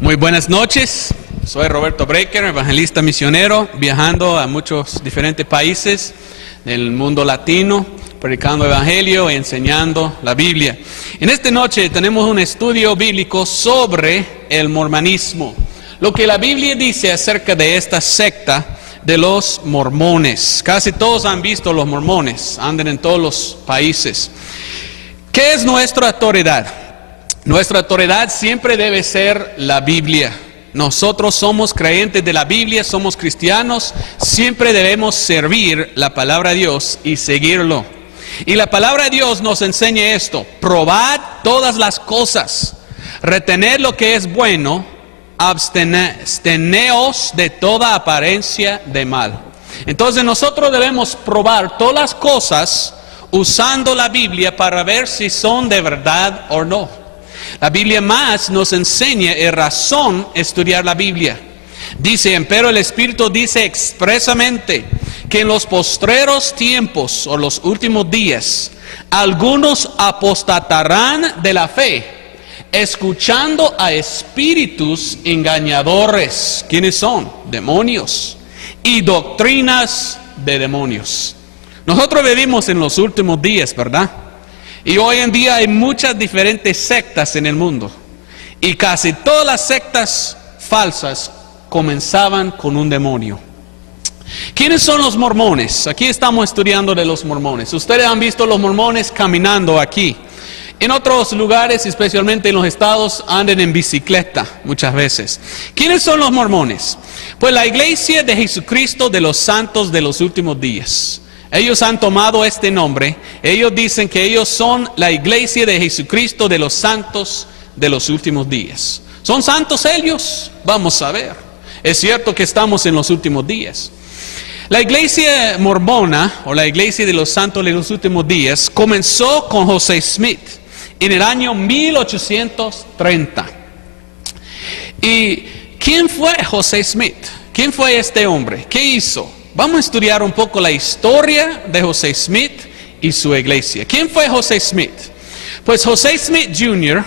Muy buenas noches, soy Roberto Brecker, evangelista misionero, viajando a muchos diferentes países del mundo latino, predicando evangelio y enseñando la Biblia. En esta noche tenemos un estudio bíblico sobre el mormonismo, lo que la Biblia dice acerca de esta secta de los mormones. Casi todos han visto los mormones, andan en todos los países. ¿Qué es nuestra autoridad? Nuestra autoridad siempre debe ser la Biblia. Nosotros somos creyentes de la Biblia, somos cristianos, siempre debemos servir la palabra de Dios y seguirlo. Y la palabra de Dios nos enseña esto: probad todas las cosas, retened lo que es bueno, absteneos de toda apariencia de mal. Entonces nosotros debemos probar todas las cosas usando la Biblia para ver si son de verdad o no. La Biblia más nos enseña y razón estudiar la Biblia. Dice, empero el Espíritu dice expresamente que en los postreros tiempos o los últimos días, algunos apostatarán de la fe, escuchando a espíritus engañadores. ¿Quiénes son? Demonios. Y doctrinas de demonios. Nosotros vivimos en los últimos días, ¿verdad? Y hoy en día hay muchas diferentes sectas en el mundo. Y casi todas las sectas falsas comenzaban con un demonio. ¿Quiénes son los mormones? Aquí estamos estudiando de los mormones. Ustedes han visto los mormones caminando aquí. En otros lugares, especialmente en los estados, andan en bicicleta muchas veces. ¿Quiénes son los mormones? Pues la iglesia de Jesucristo de los santos de los últimos días. Ellos han tomado este nombre. Ellos dicen que ellos son la iglesia de Jesucristo de los santos de los últimos días. ¿Son santos ellos? Vamos a ver. Es cierto que estamos en los últimos días. La iglesia mormona, o la iglesia de los santos de los últimos días, comenzó con José Smith en el año 1830. ¿Y quién fue José Smith? ¿Quién fue este hombre? ¿Qué hizo? Vamos a estudiar un poco la historia de José Smith y su iglesia. ¿Quién fue José Smith? Pues José Smith Jr.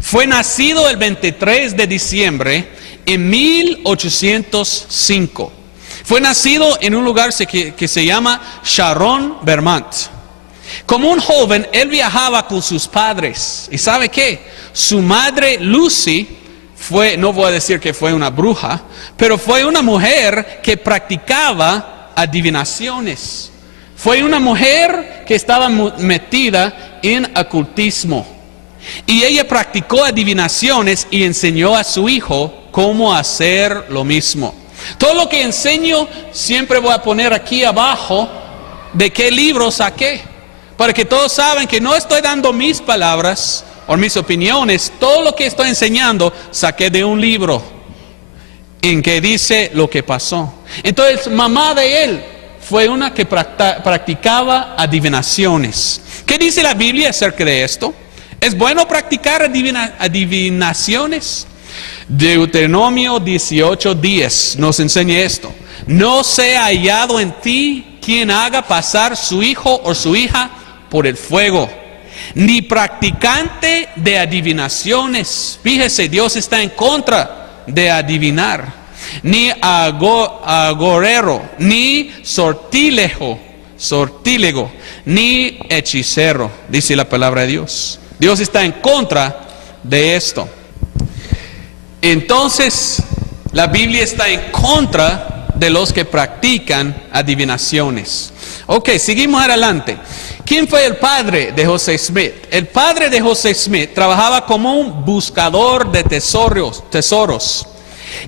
fue nacido el 23 de diciembre en 1805. Fue nacido en un lugar que se llama Sharon, Vermont. Como un joven, él viajaba con sus padres. ¿Y sabe qué? Su madre Lucy fue, no voy a decir que fue una bruja, pero fue una mujer que practicaba adivinaciones. Fue una mujer que estaba metida en ocultismo. Y ella practicó adivinaciones y enseñó a su hijo cómo hacer lo mismo. Todo lo que enseño siempre voy a poner aquí abajo de qué libro saqué, para que todos saben que no estoy dando mis palabras o mis opiniones. Todo lo que estoy enseñando saqué de un libro en que dice lo que pasó. Entonces, mamá de él fue una que practicaba adivinaciones. ¿Qué dice la Biblia acerca de esto? ¿Es bueno practicar adivinaciones? Deuteronomio 18:10 nos enseña esto. No sea hallado en ti quien haga pasar su hijo o su hija por el fuego, ni practicante de adivinaciones. Fíjese, Dios está en contra de adivinar. Ni agorero, ni sortílego, ni hechicero, dice la palabra de Dios. Dios está en contra de esto. Entonces, la Biblia está en contra de los que practican adivinaciones. Ok, seguimos adelante. ¿Quién fue el padre de José Smith? El padre de José Smith trabajaba como un buscador de tesoros.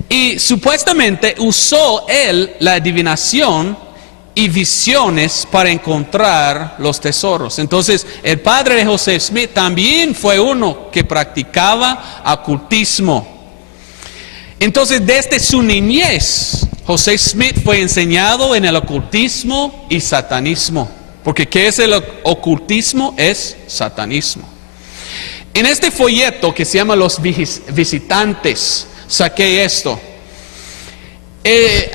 Y supuestamente usó él la adivinación y visiones para encontrar los tesoros. Entonces, el padre de José Smith también fue uno que practicaba ocultismo. Entonces, desde su niñez, José Smith fue enseñado en el ocultismo y satanismo. Porque ¿qué es el ocultismo? Es satanismo. En este folleto que se llama Los Visitantes, saqué esto.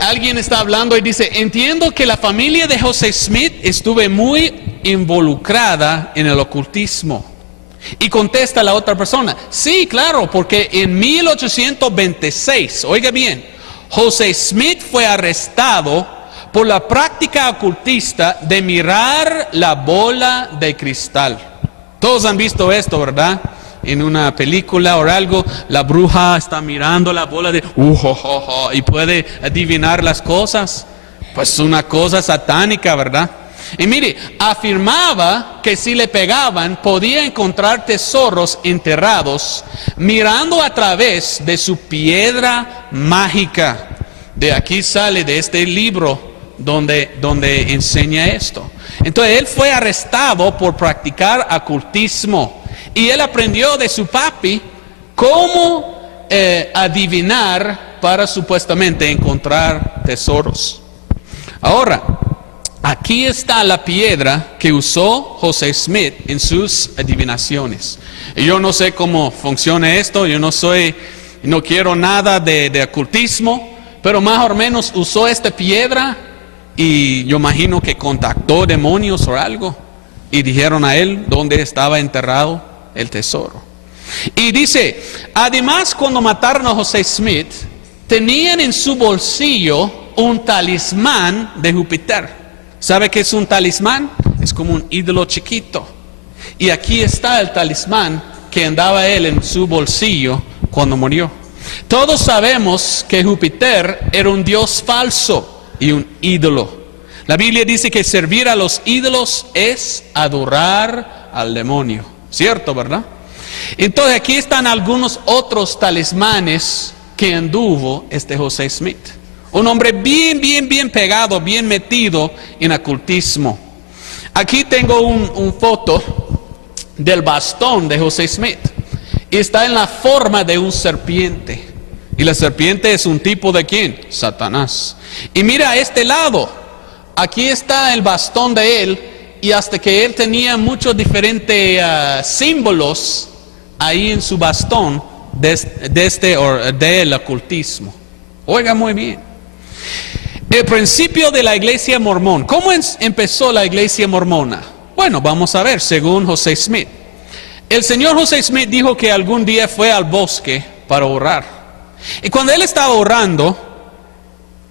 Alguien está hablando y dice: entiendo que la familia de José Smith estuvo muy involucrada en el ocultismo. Y contesta la otra persona, sí, claro, porque en 1826, oiga bien, José Smith fue arrestado por la práctica ocultista de mirar la bola de cristal. Todos han visto esto, ¿verdad? En una película o algo, la bruja está mirando la bola de y puede adivinar las cosas. Pues una cosa satánica, ¿verdad? Y mire, afirmaba que si le pegaban podía encontrar tesoros enterrados mirando a través de su piedra mágica. De aquí sale de este libro donde enseña esto. Entonces él fue arrestado por practicar ocultismo y él aprendió de su papi cómo adivinar para supuestamente encontrar tesoros. Ahora, aquí está la piedra que usó José Smith en sus adivinaciones. Y yo no sé cómo funciona esto, no quiero nada de ocultismo, pero más o menos usó esta piedra y yo imagino que contactó demonios o algo y dijeron a él dónde estaba enterrado el tesoro. Y dice, además cuando mataron a José Smith, tenían en su bolsillo un talismán de Júpiter. ¿Sabe qué es un talismán? Es como un ídolo chiquito. Y aquí está el talismán que andaba él en su bolsillo cuando murió. Todos sabemos que Júpiter era un dios falso y un ídolo. La Biblia dice que servir a los ídolos es adorar al demonio. ¿Cierto, verdad? Entonces aquí están algunos otros talismanes que anduvo este José Smith. Un hombre bien pegado, bien metido en ocultismo. Aquí tengo un foto del bastón de José Smith. Y está en la forma de un serpiente. Y la serpiente es un tipo de ¿quién? Satanás. Y mira a este lado. Aquí está el bastón de él. Y hasta que él tenía muchos diferentes símbolos ahí en su bastón del ocultismo. Oiga muy bien. El principio de la iglesia mormón. ¿Cómo empezó la iglesia mormona? Bueno, vamos a ver, según José Smith. El señor José Smith dijo que algún día fue al bosque para orar. Y cuando él estaba orando,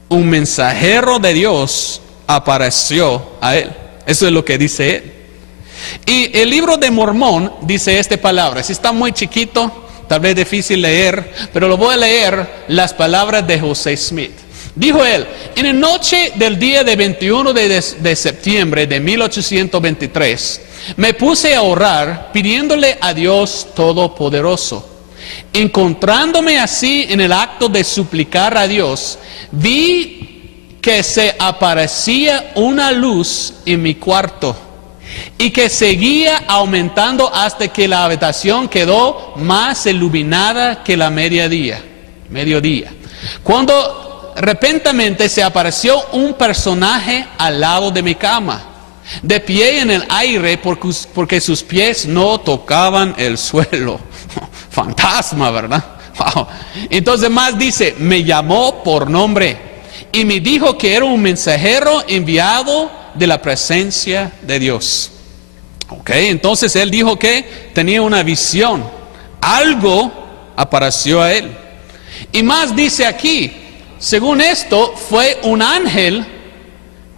un mensajero de Dios apareció a él. Eso es lo que dice él. Y el libro de Mormón dice esta palabra. Si está muy chiquito, tal vez difícil leer, pero lo voy a leer las palabras de José Smith. Dijo él, en la noche del día de 21 de septiembre de 1823, me puse a orar pidiéndole a Dios Todopoderoso. Encontrándome así en el acto de suplicar a Dios, vi que se aparecía una luz en mi cuarto y que seguía aumentando hasta que la habitación quedó más iluminada que la mediodía. Cuando repentinamente se apareció un personaje al lado de mi cama, de pie en el aire porque sus pies no tocaban el suelo. Fantasma, ¿verdad? Wow. Entonces más dice, me llamó por nombre y me dijo que era un mensajero enviado de la presencia de Dios. Ok, entonces él dijo que tenía una visión. Algo apareció a él. Y más dice aquí, según esto, fue un ángel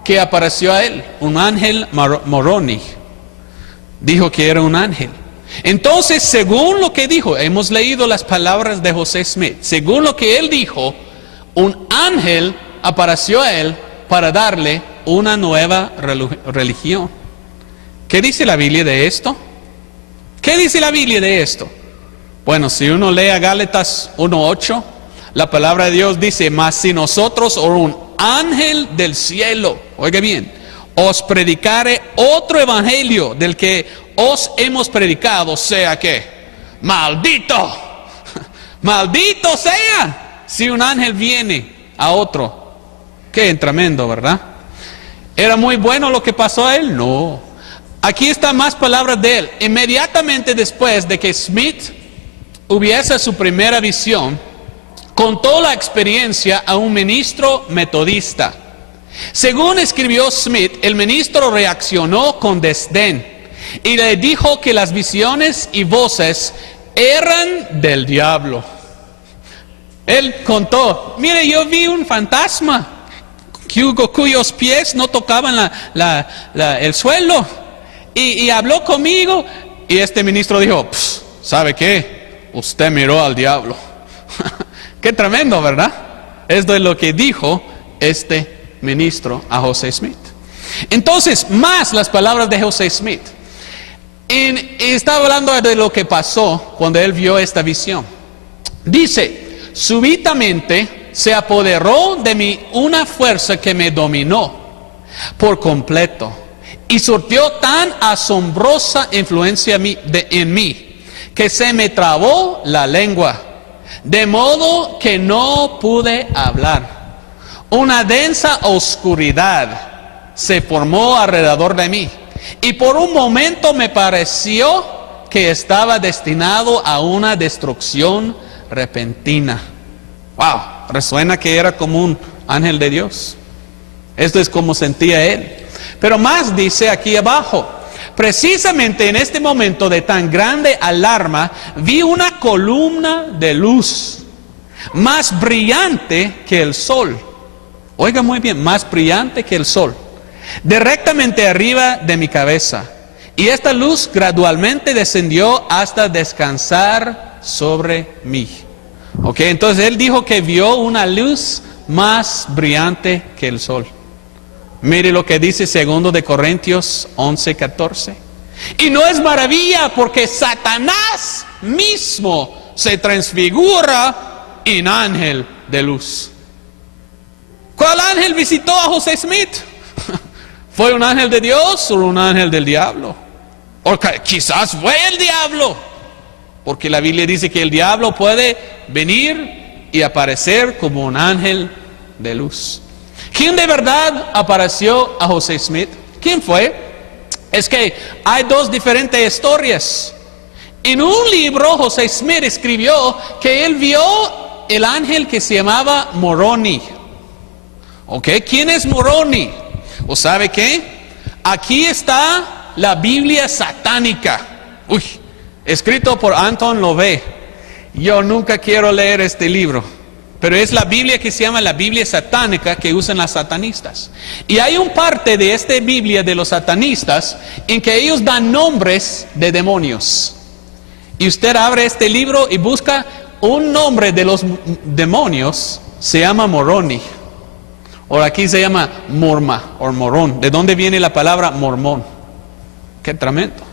que apareció a él, un ángel Moroni. Dijo que era un ángel. Entonces, según lo que dijo, hemos leído las palabras de José Smith. Según lo que él dijo, un ángel apareció a él para darle una nueva religión. ¿Qué dice la Biblia de esto? ¿Qué dice la Biblia de esto? Bueno, si uno lee a Gálatas 1:8, la palabra de Dios dice, mas si nosotros o un ángel del cielo, oiga bien, os predicare otro evangelio del que os hemos predicado, sea que maldito, maldito sea, si un ángel viene a otro. Qué tremendo, ¿verdad? ¿Era muy bueno lo que pasó a él? No. Aquí están más palabras de él. Inmediatamente después de que Smith hubiese su primera visión, contó la experiencia a un ministro metodista. Según escribió Smith, el ministro reaccionó con desdén y le dijo que las visiones y voces eran del diablo. Él contó, mire, yo vi un fantasma cuyos pies no tocaban el suelo, y habló conmigo, y este ministro dijo, ¿sabe qué? Usted miró al diablo. Qué tremendo, ¿verdad? Esto es lo que dijo este ministro a José Smith. Entonces, más las palabras de José Smith. Estaba hablando de lo que pasó cuando él vio esta visión. Dice, súbitamente se apoderó de mí una fuerza que me dominó por completo y surtió tan asombrosa influencia en mí que se me trabó la lengua, de modo que no pude hablar. Una densa oscuridad se formó alrededor de mí y por un momento me pareció que estaba destinado a una destrucción repentina. Wow, resuena que era como un ángel de Dios. Esto es como sentía él. Pero más dice aquí abajo, precisamente en este momento de tan grande alarma, vi una columna de luz más brillante que el sol. Oiga muy bien, más brillante que el sol, directamente arriba de mi cabeza. Y esta luz gradualmente descendió hasta descansar sobre mí. Ok, entonces él dijo que vio una luz más brillante que el sol. Mire lo que dice 2 de Corintios 11:14. Y no es maravilla porque Satanás mismo se transfigura en ángel de luz. ¿Cuál ángel visitó a José Smith? ¿Fue un ángel de Dios o un ángel del diablo? O quizás fue el diablo, porque la Biblia dice que el diablo puede venir y aparecer como un ángel de luz. ¿Quién de verdad apareció a José Smith? ¿Quién fue? Es que hay dos diferentes historias. En un libro José Smith escribió que él vio el ángel que se llamaba Moroni. ¿Ok? ¿Quién es Moroni? ¿O sabe qué? Aquí está la Biblia satánica. Escrito por Anton LaVey. Yo nunca quiero leer este libro, pero es la Biblia que se llama la Biblia satánica que usan las satanistas. Y hay un parte de esta Biblia de los satanistas en que ellos dan nombres de demonios. Y usted abre este libro y busca un nombre de los demonios, se llama Moroni. O aquí se llama Morma o Morón. ¿De dónde viene la palabra mormón? Qué tremendo.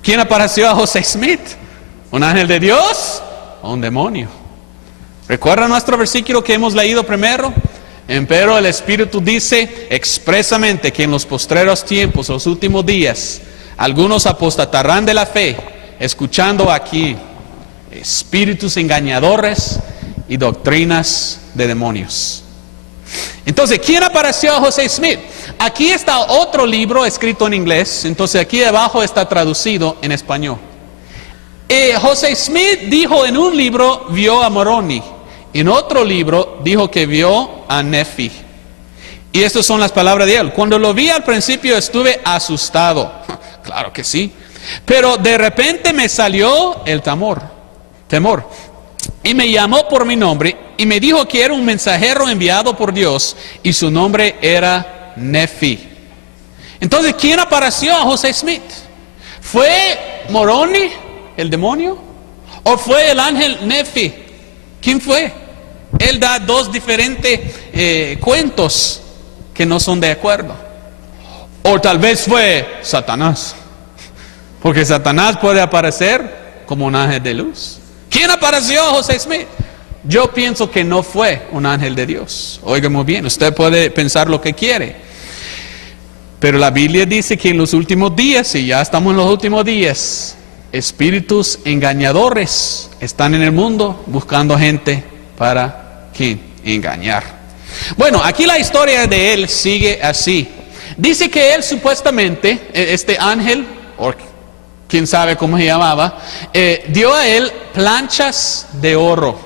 ¿Quién apareció a José Smith? ¿Un ángel de Dios o un demonio? ¿Recuerda nuestro versículo que hemos leído primero? Empero el Espíritu dice expresamente que en los postreros tiempos, los últimos días, algunos apostatarán de la fe, escuchando aquí espíritus engañadores y doctrinas de demonios. Entonces, ¿quién apareció a José Smith? Aquí está otro libro escrito en inglés, entonces aquí abajo está traducido en español. José Smith dijo en un libro vio a Moroni, en otro libro dijo que vio a Nefi. Y estas son las palabras de él. Cuando lo vi al principio estuve asustado, claro que sí, pero de repente me salió el temor. Y me llamó por mi nombre y me dijo que era un mensajero enviado por Dios y su nombre era Nefi. Entonces, ¿quién apareció a José Smith? ¿Fue Moroni, el demonio? ¿O fue el ángel Nefi? ¿Quién fue? Él da dos diferentes cuentos que no son de acuerdo. O tal vez fue Satanás, porque Satanás puede aparecer como un ángel de luz. ¿Quién apareció a José Smith? Yo pienso que no fue un ángel de Dios. Oiga muy bien, usted puede pensar lo que quiere. Pero la Biblia dice que en los últimos días, y ya estamos en los últimos días, espíritus engañadores están en el mundo buscando gente para ¿quién? Engañar. Bueno, aquí la historia de él sigue así. Dice que él supuestamente, este ángel, o quién sabe cómo se llamaba, dio a él planchas de oro.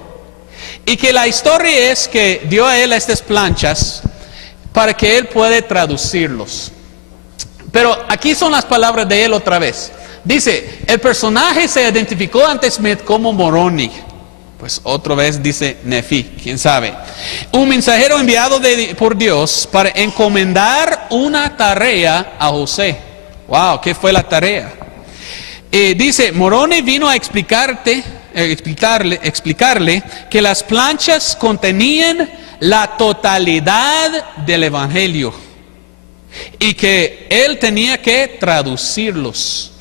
Y que la historia es que dio a él estas planchas para que él pueda traducirlos. Pero aquí son las palabras de él otra vez. Dice, el personaje se identificó ante Smith como Moroni. Pues otra vez dice Nefi, quién sabe. Un mensajero enviado por Dios para encomendar una tarea a José. Wow, ¿qué fue la tarea? Dice, Moroni vino a explicarle que las planchas contenían la totalidad del Evangelio y que él tenía que traducirlos.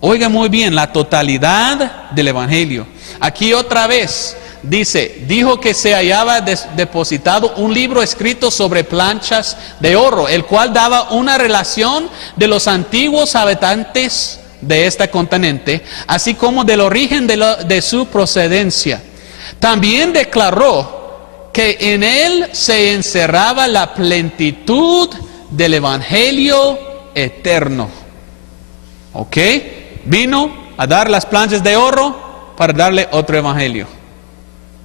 Oiga muy bien, la totalidad del Evangelio. Aquí otra vez dijo que se hallaba depositado un libro escrito sobre planchas de oro, el cual daba una relación de los antiguos habitantes de este continente, así como del origen de su procedencia. También declaró que en él se encerraba la plenitud del Evangelio eterno. ¿Ok? Vino a dar las planchas de oro para darle otro evangelio.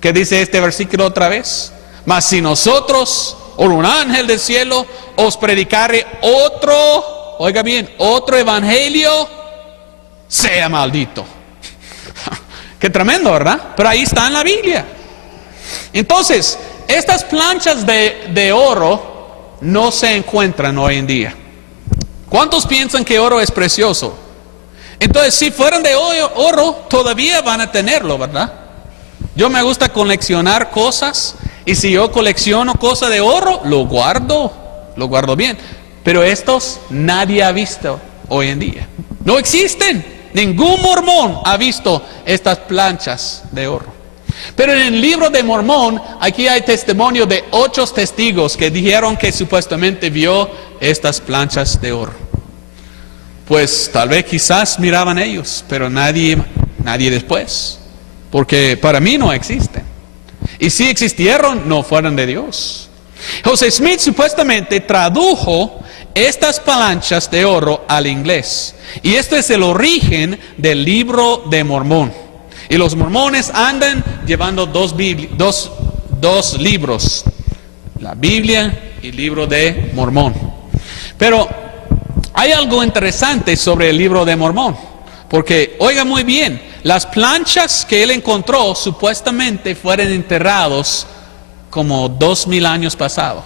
¿Qué dice este versículo otra vez? Mas si nosotros, o un ángel del cielo, os predicare otro, oiga bien, otro evangelio, sea maldito. Qué tremendo, ¿verdad? Pero ahí está en la Biblia. Entonces, estas planchas de oro no se encuentran hoy en día. ¿Cuántos piensan que oro es precioso? Entonces, si fueran de oro, todavía van a tenerlo, ¿verdad? Yo me gusta coleccionar cosas, y si yo colecciono cosas de oro, lo guardo bien. Pero estos nadie ha visto hoy en día. No existen. Ningún mormón ha visto estas planchas de oro. Pero en el libro de Mormón, aquí hay testimonio de 8 testigos que dijeron que supuestamente vio estas planchas de oro. Pues tal vez quizás miraban ellos, pero nadie después. Porque para mí no existen. Y si existieron, no fueron de Dios. José Smith supuestamente tradujo estas planchas de oro al inglés. Y este es el origen del libro de Mormón. Y los mormones andan llevando dos libros. La Biblia y el libro de Mormón. Pero hay algo interesante sobre el libro de Mormón, porque oiga muy bien, las planchas que él encontró supuestamente fueron enterrados como 2000 años pasados.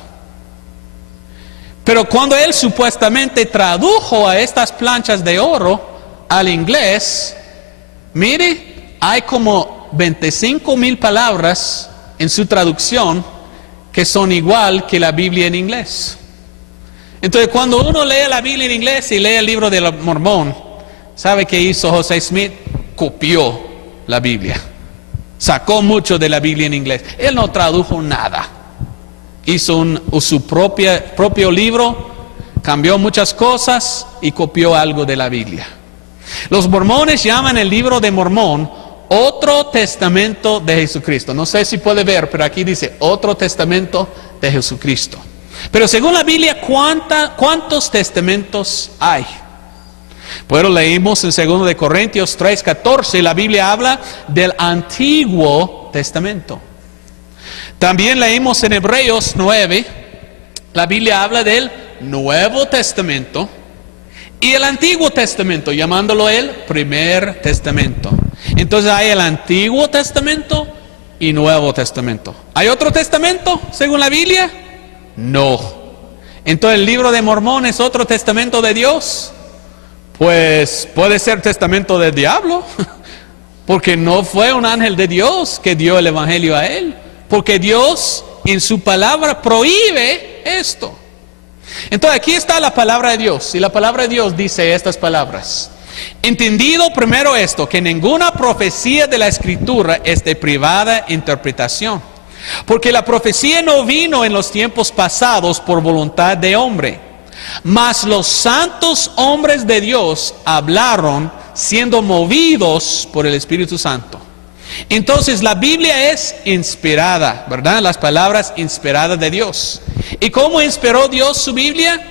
Pero cuando él supuestamente tradujo a estas planchas de oro al inglés, mire, hay como 25,000 palabras en su traducción que son igual que la Biblia en inglés. Entonces, cuando uno lee la Biblia en inglés y lee el libro de Mormón, ¿sabe qué hizo José Smith? Copió la Biblia. Sacó mucho de la Biblia en inglés. Él no tradujo nada. Hizo su propio libro, cambió muchas cosas y copió algo de la Biblia. Los mormones llaman el libro de Mormón otro testamento de Jesucristo. No sé si puede ver, pero aquí dice otro testamento de Jesucristo. Pero según la Biblia, ¿cuántos testamentos hay? Bueno, leímos en 2 de Corintios 3:14, la Biblia habla del Antiguo Testamento. También leímos en Hebreos 9, la Biblia habla del Nuevo Testamento y el Antiguo Testamento, llamándolo el Primer Testamento. Entonces hay el Antiguo Testamento y Nuevo Testamento. ¿Hay otro testamento según la Biblia? No. Entonces el libro de Mormón es otro testamento de Dios. Pues puede ser testamento del diablo, porque no fue un ángel de Dios que dio el evangelio a él, porque Dios en su palabra prohíbe esto. Entonces aquí está la palabra de Dios, y la palabra de Dios dice estas palabras: entendido primero esto, que ninguna profecía de la Escritura es de privada interpretación, porque la profecía no vino en los tiempos pasados por voluntad de hombre, mas los santos hombres de Dios hablaron siendo movidos por el Espíritu Santo. Entonces la Biblia es inspirada, ¿verdad? Las palabras inspiradas de Dios. ¿Y cómo inspiró Dios su Biblia?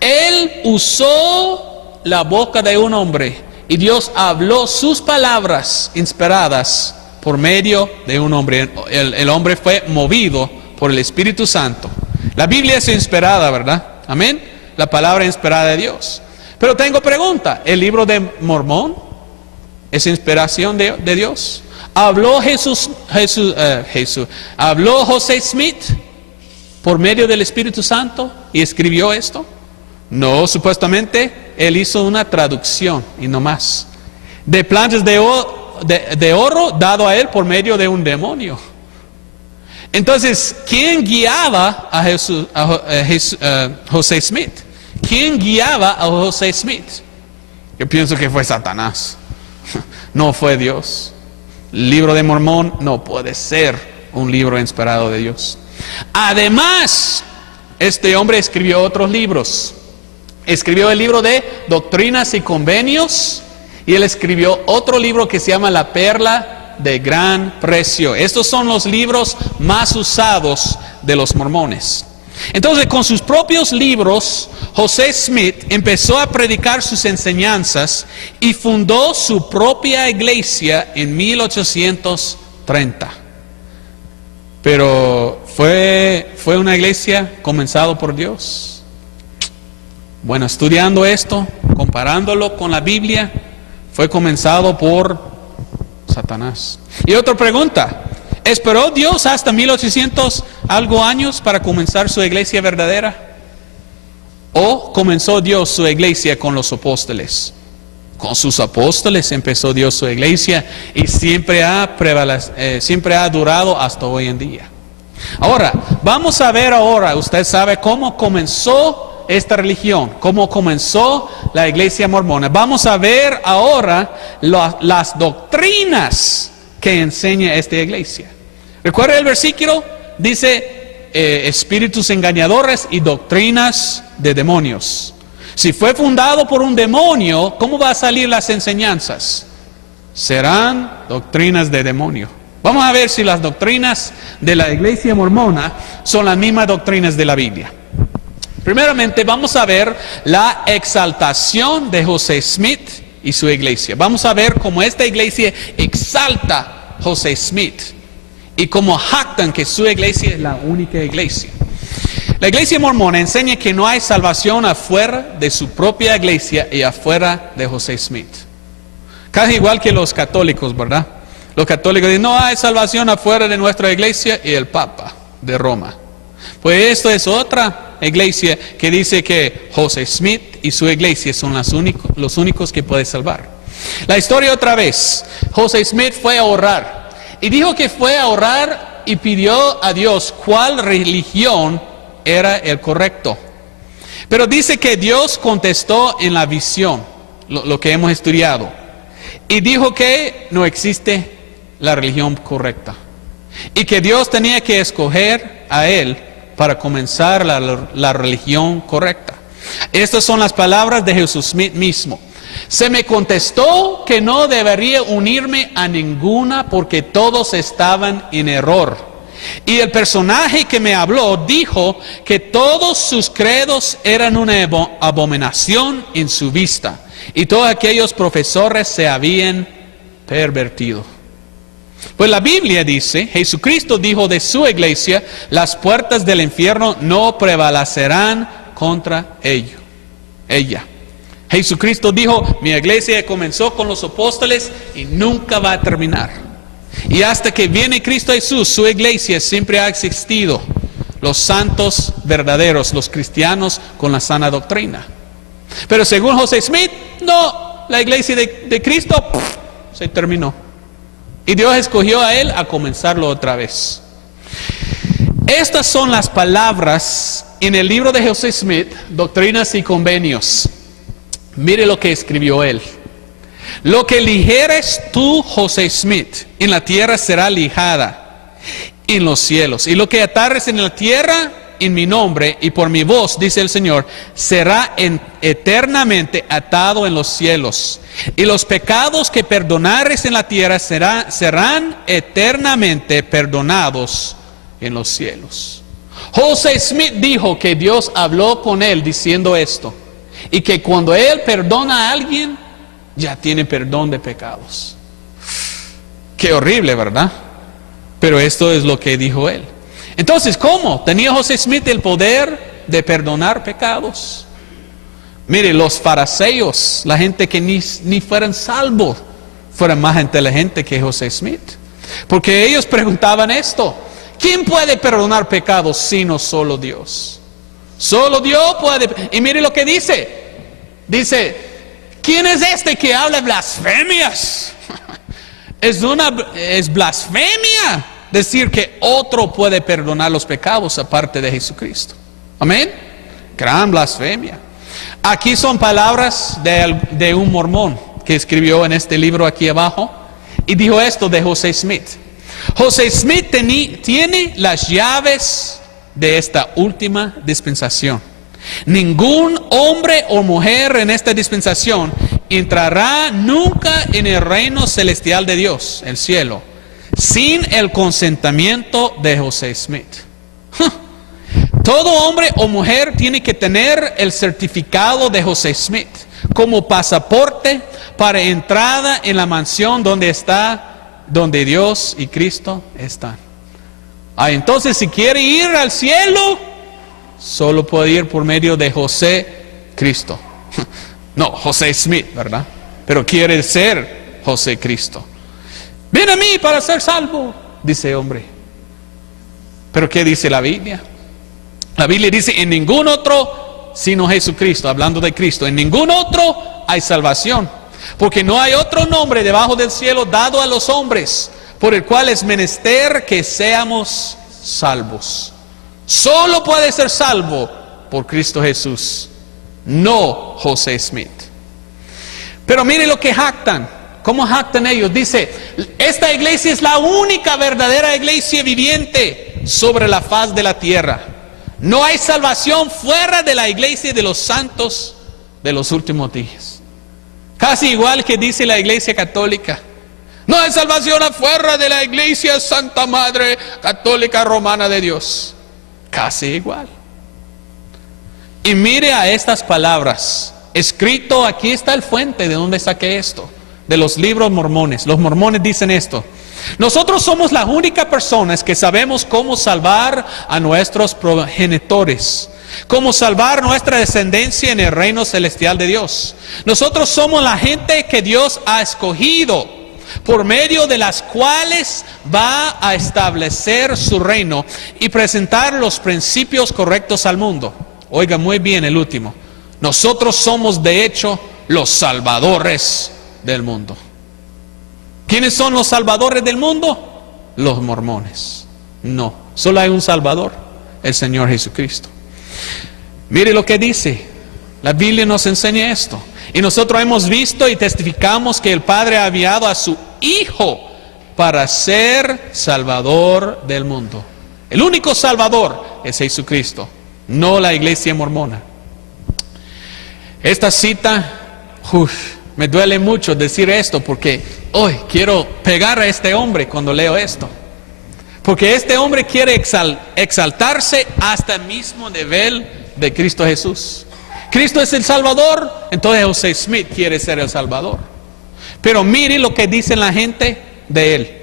Él usó la boca de un hombre y Dios habló sus palabras inspiradas por medio de un hombre. El hombre fue movido por el Espíritu Santo. La Biblia es inspirada, ¿verdad? Amén. La palabra inspirada de Dios. Pero tengo pregunta, ¿el libro de Mormón es inspiración de Dios? ¿Habló habló José Smith por medio del Espíritu Santo y escribió esto? No, supuestamente él hizo una traducción y no más. De planchas de oro dado a él por medio de un demonio. Entonces, ¿quién guiaba a José Smith? ¿Quién guiaba a José Smith? Yo pienso que fue Satanás. No fue Dios. El libro de Mormón no puede ser un libro inspirado de Dios. Además, este hombre escribió otros libros. Escribió el libro de Doctrinas y Convenios, y él escribió otro libro que se llama La Perla de Gran Precio. Estos son los libros más usados de los mormones. Entonces, con sus propios libros, José Smith empezó a predicar sus enseñanzas y fundó su propia iglesia en 1830. Pero ¿fue una iglesia comenzada por Dios? Bueno, estudiando esto, comparándolo con la Biblia, fue comenzado por Satanás. Y otra pregunta, ¿esperó Dios hasta 1800 algo años para comenzar su iglesia verdadera? ¿O comenzó Dios su iglesia con los apóstoles? Con sus apóstoles empezó Dios su iglesia y siempre ha durado hasta hoy en día. Ahora, vamos a ver ahora, usted sabe cómo comenzó esta religión, cómo comenzó la iglesia mormona. Vamos a ver ahora las doctrinas que enseña esta iglesia. ¿Recuerda el versículo? Dice espíritus engañadores y doctrinas de demonios. Si fue fundado por un demonio, ¿cómo va a salir las enseñanzas? Serán doctrinas de demonio. Vamos a ver si las doctrinas de la iglesia mormona son las mismas doctrinas de la Biblia. Primeramente vamos a ver la exaltación de José Smith y su iglesia. Vamos a ver cómo esta iglesia exalta a José Smith y cómo jactan que su iglesia es la única iglesia. La iglesia mormona enseña que no hay salvación afuera de su propia iglesia y afuera de José Smith. Casi igual que los católicos, ¿verdad? Los católicos dicen, no hay salvación afuera de nuestra iglesia y el Papa de Roma. Pues esto es otra iglesia que dice que José Smith y su iglesia son los únicos que pueden salvar. La historia otra vez. José Smith fue a orar y dijo que fue a orar y pidió a Dios cuál religión era el correcto. Pero dice que Dios contestó en la visión, lo que hemos estudiado, y dijo que no existe la religión correcta y que Dios tenía que escoger a él para comenzar la religión correcta. Estas son las palabras de Jesús Smith mismo. Se me contestó que no debería unirme a ninguna porque todos estaban en error. Y el personaje que me habló dijo que todos sus credos eran una abominación en su vista. Y todos aquellos profesores se habían pervertido. Pues la Biblia dice, Jesucristo dijo de su iglesia, las puertas del infierno no prevalecerán contra ella. Jesucristo dijo, mi iglesia comenzó con los apóstoles y nunca va a terminar. Y hasta que viene Cristo Jesús, su iglesia siempre ha existido. Los santos verdaderos, los cristianos con la sana doctrina. Pero según José Smith, no, la iglesia de Cristo se terminó. Y Dios escogió a él a comenzarlo otra vez. Estas son las palabras en el libro de José Smith, Doctrinas y Convenios. Mire lo que escribió él. Lo que ligeres tú, José Smith, en la tierra será lijada en los cielos. Y lo que atares en la tierra, en mi nombre y por mi voz, dice el Señor, será eternamente atado en los cielos. Y los pecados que perdonares en la tierra serán eternamente perdonados en los cielos. José Smith dijo que Dios habló con él diciendo esto. Y que cuando él perdona a alguien, ya tiene perdón de pecados. Qué horrible, ¿verdad? Pero esto es lo que dijo él. Entonces, ¿cómo? ¿Tenía José Smith el poder de perdonar pecados? Mire, los fariseos, la gente que ni fueran salvos, fueran más inteligentes que José Smith. Porque ellos preguntaban esto: ¿quién puede perdonar pecados sino solo Dios? Solo Dios puede. Y mire lo que dice. Dice: ¿quién es este que habla blasfemias? Es blasfemia decir que otro puede perdonar los pecados aparte de Jesucristo. Amén. Gran blasfemia. Aquí son palabras de un mormón que escribió en este libro aquí abajo, y dijo esto de José Smith. José Smith tiene las llaves de esta última dispensación. Ningún hombre o mujer en esta dispensación entrará nunca en el reino celestial de Dios, el cielo, sin el consentimiento de José Smith. Todo hombre o mujer tiene que tener el certificado de José Smith como pasaporte para entrada en la mansión donde Dios y Cristo están. Entonces, si quiere ir al cielo, solo puede ir por medio de José Cristo. No, José Smith, ¿verdad? Pero quiere ser José Cristo. Ven a mí para ser salvo, dice el hombre. Pero ¿qué dice la Biblia? La Biblia dice: en ningún otro sino Jesucristo, hablando de Cristo, en ningún otro hay salvación, porque no hay otro nombre debajo del cielo dado a los hombres por el cual es menester que seamos salvos. Solo puede ser salvo por Cristo Jesús, no José Smith. Pero mire lo que jactan. ¿Cómo jactan ellos? Dice: esta iglesia es la única verdadera iglesia viviente sobre la faz de la tierra. No hay salvación fuera de la iglesia de los santos de los últimos días. Casi igual que dice la iglesia católica: no hay salvación afuera de la iglesia Santa Madre Católica Romana de Dios. Casi igual. Y mire a estas palabras, escrito, aquí está el fuente de donde saqué esto, de los libros mormones. Los mormones dicen esto: nosotros somos las únicas personas que sabemos cómo salvar a nuestros progenitores, cómo salvar nuestra descendencia en el reino celestial de Dios. Nosotros somos la gente que Dios ha escogido, por medio de las cuales va a establecer su reino y presentar los principios correctos al mundo. Oiga muy bien el último: nosotros somos de hecho los salvadores del mundo. ¿Quiénes son los salvadores del mundo? Los mormones. No, solo hay un salvador, el Señor Jesucristo. Mire lo que dice. La Biblia nos enseña esto. Y nosotros hemos visto y testificamos que el Padre ha enviado a su Hijo para ser Salvador del mundo. El único Salvador es Jesucristo, no la iglesia mormona. Esta cita, me duele mucho decir esto, porque hoy quiero pegar a este hombre cuando leo esto. Porque este hombre quiere exaltarse hasta el mismo nivel de Cristo Jesús. Cristo es el Salvador, entonces José Smith quiere ser el Salvador. Pero mire lo que dice la gente de él.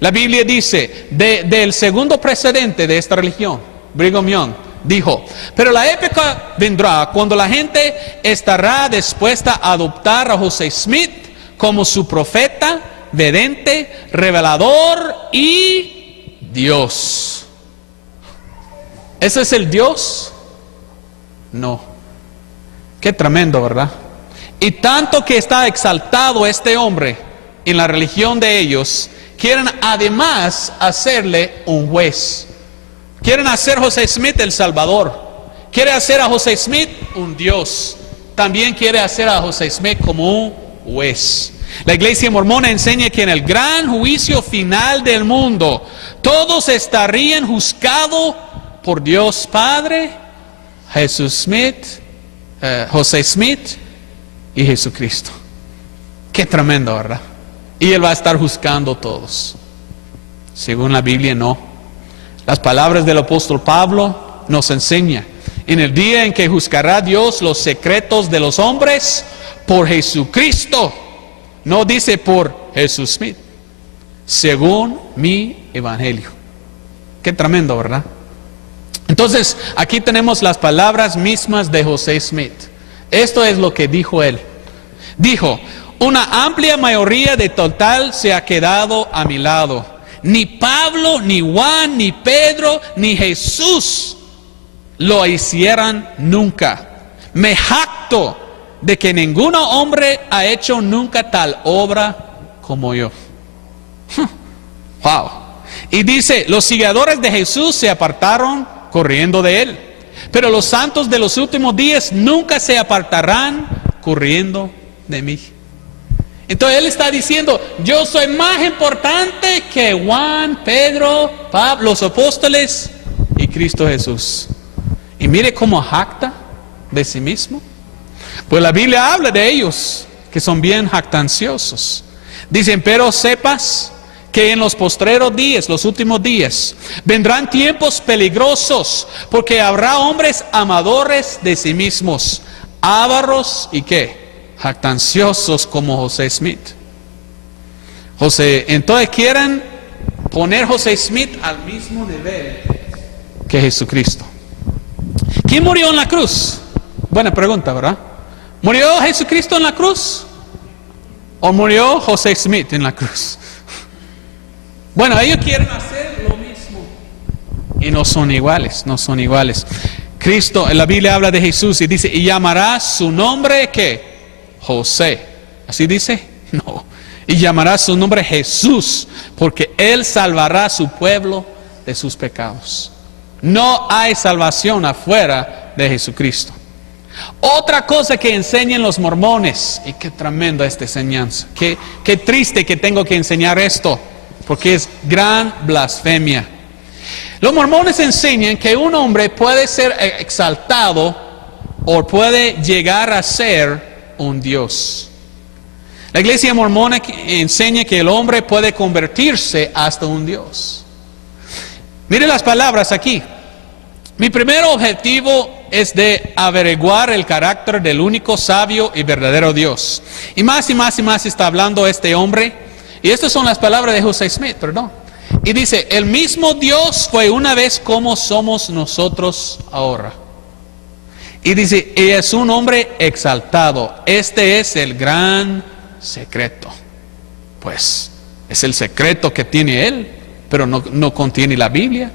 La Biblia dice, del segundo precedente de esta religión, Brigham Young, dijo: pero la época vendrá cuando la gente estará dispuesta a adoptar a José Smith como su profeta, vidente, revelador y Dios. ¿Ese es el Dios? No. Qué tremendo, ¿verdad? Y tanto que está exaltado este hombre en la religión de ellos, quieren además hacerle un juez. Quieren hacer a José Smith el Salvador. Quiere hacer a José Smith un Dios. También quiere hacer a José Smith como un juez. La iglesia mormona enseña que en el gran juicio final del mundo, todos estarían juzgados por Dios Padre, José Smith y Jesucristo. Qué tremendo, ¿verdad? Y Él va a estar juzgando a todos. Según la Biblia, no. Las palabras del apóstol Pablo nos enseñan: en el día en que juzgará Dios los secretos de los hombres por Jesucristo. No dice por Jesús Smith, según mi evangelio. Qué tremendo, ¿verdad? Entonces, aquí tenemos las palabras mismas de José Smith. Esto es lo que dijo él. Dijo, una amplia mayoría de total se ha quedado a mi lado. Ni Pablo, ni Juan, ni Pedro, ni Jesús lo hicieran nunca. Me jacto de que ningún hombre ha hecho nunca tal obra como yo. Wow. Y dice, los seguidores de Jesús se apartaron corriendo de él. Pero los santos de los últimos días nunca se apartarán corriendo de mí. Entonces él está diciendo, yo soy más importante que Juan, Pedro, Pablo, los apóstoles y Cristo Jesús. Y mire cómo jacta de sí mismo. Pues la Biblia habla de ellos, que son bien jactanciosos. Dicen, pero sepas que en los postreros días, los últimos días, vendrán tiempos peligrosos, porque habrá hombres amadores de sí mismos, ávaros y ¿qué? Jactanciosos como José Smith. Entonces quieren poner José Smith al mismo nivel que Jesucristo. ¿Quién murió en la cruz? Buena pregunta, ¿verdad? ¿Murió Jesucristo en la cruz? ¿O murió José Smith en la cruz? Bueno, ellos quieren hacer lo mismo. Y no son iguales, no son iguales. Cristo, en la Biblia habla de Jesús y dice, y llamará su nombre, ¿qué? José. ¿Así dice? No. Y llamará su nombre Jesús, porque Él salvará a su pueblo de sus pecados. No hay salvación afuera de Jesucristo. Otra cosa que enseñan los mormones, y qué tremenda esta enseñanza, qué triste que tengo que enseñar esto, porque es gran blasfemia. Los mormones enseñan que un hombre puede ser exaltado o puede llegar a ser un Dios. La iglesia mormona enseña que el hombre puede convertirse hasta un Dios. Mire las palabras aquí. Mi primer objetivo es de averiguar el carácter del único sabio y verdadero Dios. Y más está hablando este hombre. Y estas son las palabras de José Smith, perdón. Y dice, el mismo Dios fue una vez como somos nosotros ahora. Y dice, y es un hombre exaltado. Este es el gran secreto. Pues, es el secreto que tiene él, pero no contiene la Biblia.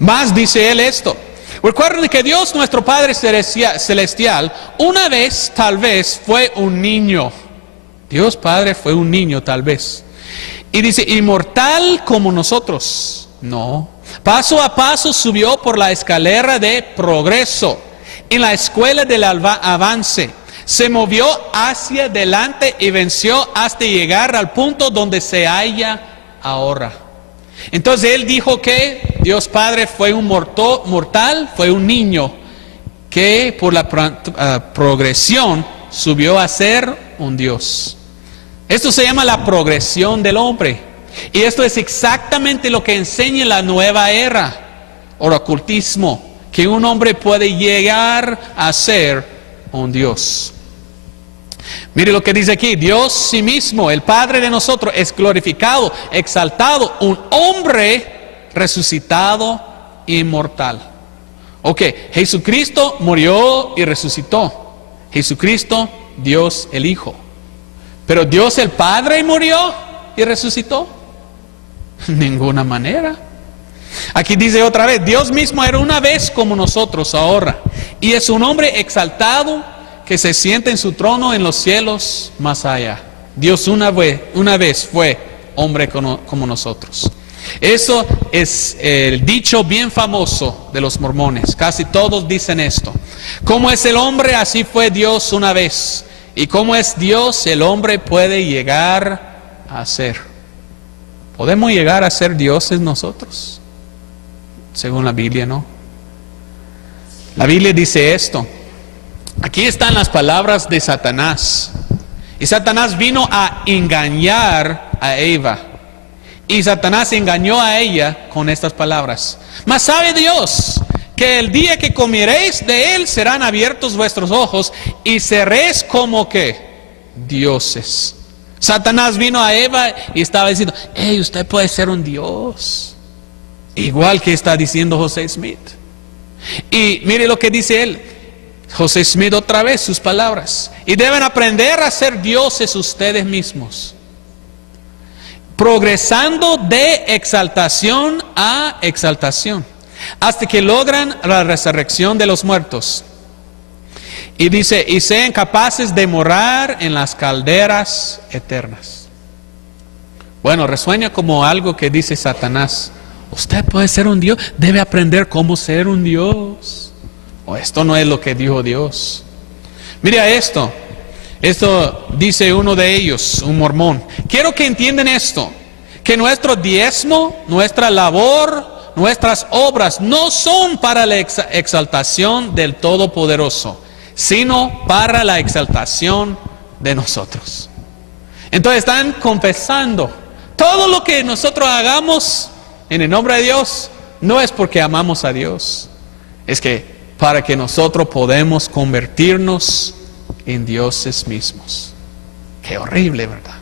Más dice él esto. Recuerden que Dios, nuestro Padre Celestial, una vez, tal vez, fue un niño. Dios Padre fue un niño, tal vez. Y dice, inmortal como nosotros. No. Paso a paso subió por la escalera de progreso. En la escuela del avance, se movió hacia adelante y venció hasta llegar al punto donde se halla ahora. Entonces él dijo que Dios Padre fue un mortal, fue un niño que por la progresión subió a ser un Dios. Esto se llama la progresión del hombre. Y esto es exactamente lo que enseña la nueva era, o ocultismo. Que un hombre puede llegar a ser un Dios. Mire lo que dice aquí. Dios sí mismo, el Padre de nosotros, es glorificado, exaltado. Un hombre resucitado, inmortal. Ok, Jesucristo murió y resucitó. Jesucristo, Dios el Hijo. Pero Dios el Padre murió y resucitó. Ninguna manera. Aquí dice otra vez, Dios mismo era una vez como nosotros ahora, y es un hombre exaltado que se sienta en su trono en los cielos más allá. Dios una vez fue hombre como nosotros. Eso es el dicho bien famoso de los mormones. Casi todos dicen esto. Como es el hombre, así fue Dios una vez. Y como es Dios, el hombre puede llegar a ser. ¿Podemos llegar a ser dioses nosotros? Según la Biblia, ¿no? La Biblia dice esto. Aquí están las palabras de Satanás. Y Satanás vino a engañar a Eva. Y Satanás engañó a ella con estas palabras. Mas sabe Dios que el día que comieréis de él serán abiertos vuestros ojos y seréis como que dioses. Satanás vino a Eva y estaba diciendo, hey, usted puede ser un dios. Igual que está diciendo José Smith. Y mire lo que dice él. José Smith otra vez sus palabras. Y deben aprender a ser dioses ustedes mismos, progresando de exaltación a exaltación, hasta que logran la resurrección de los muertos. Y dice, y sean capaces de morar en las calderas eternas. Bueno, resuena como algo que dice Satanás. Usted puede ser un Dios, debe aprender cómo ser un Dios. O esto no es lo que dijo Dios. Mira esto. Esto dice uno de ellos, un mormón. Quiero que entiendan esto, que nuestro diezmo, nuestra labor, nuestras obras no son para la exaltación del Todopoderoso, sino para la exaltación de nosotros. Entonces están confesando, todo lo que nosotros hagamos en el nombre de Dios, no es porque amamos a Dios, es que para que nosotros podamos convertirnos en dioses mismos. Qué horrible, ¿verdad?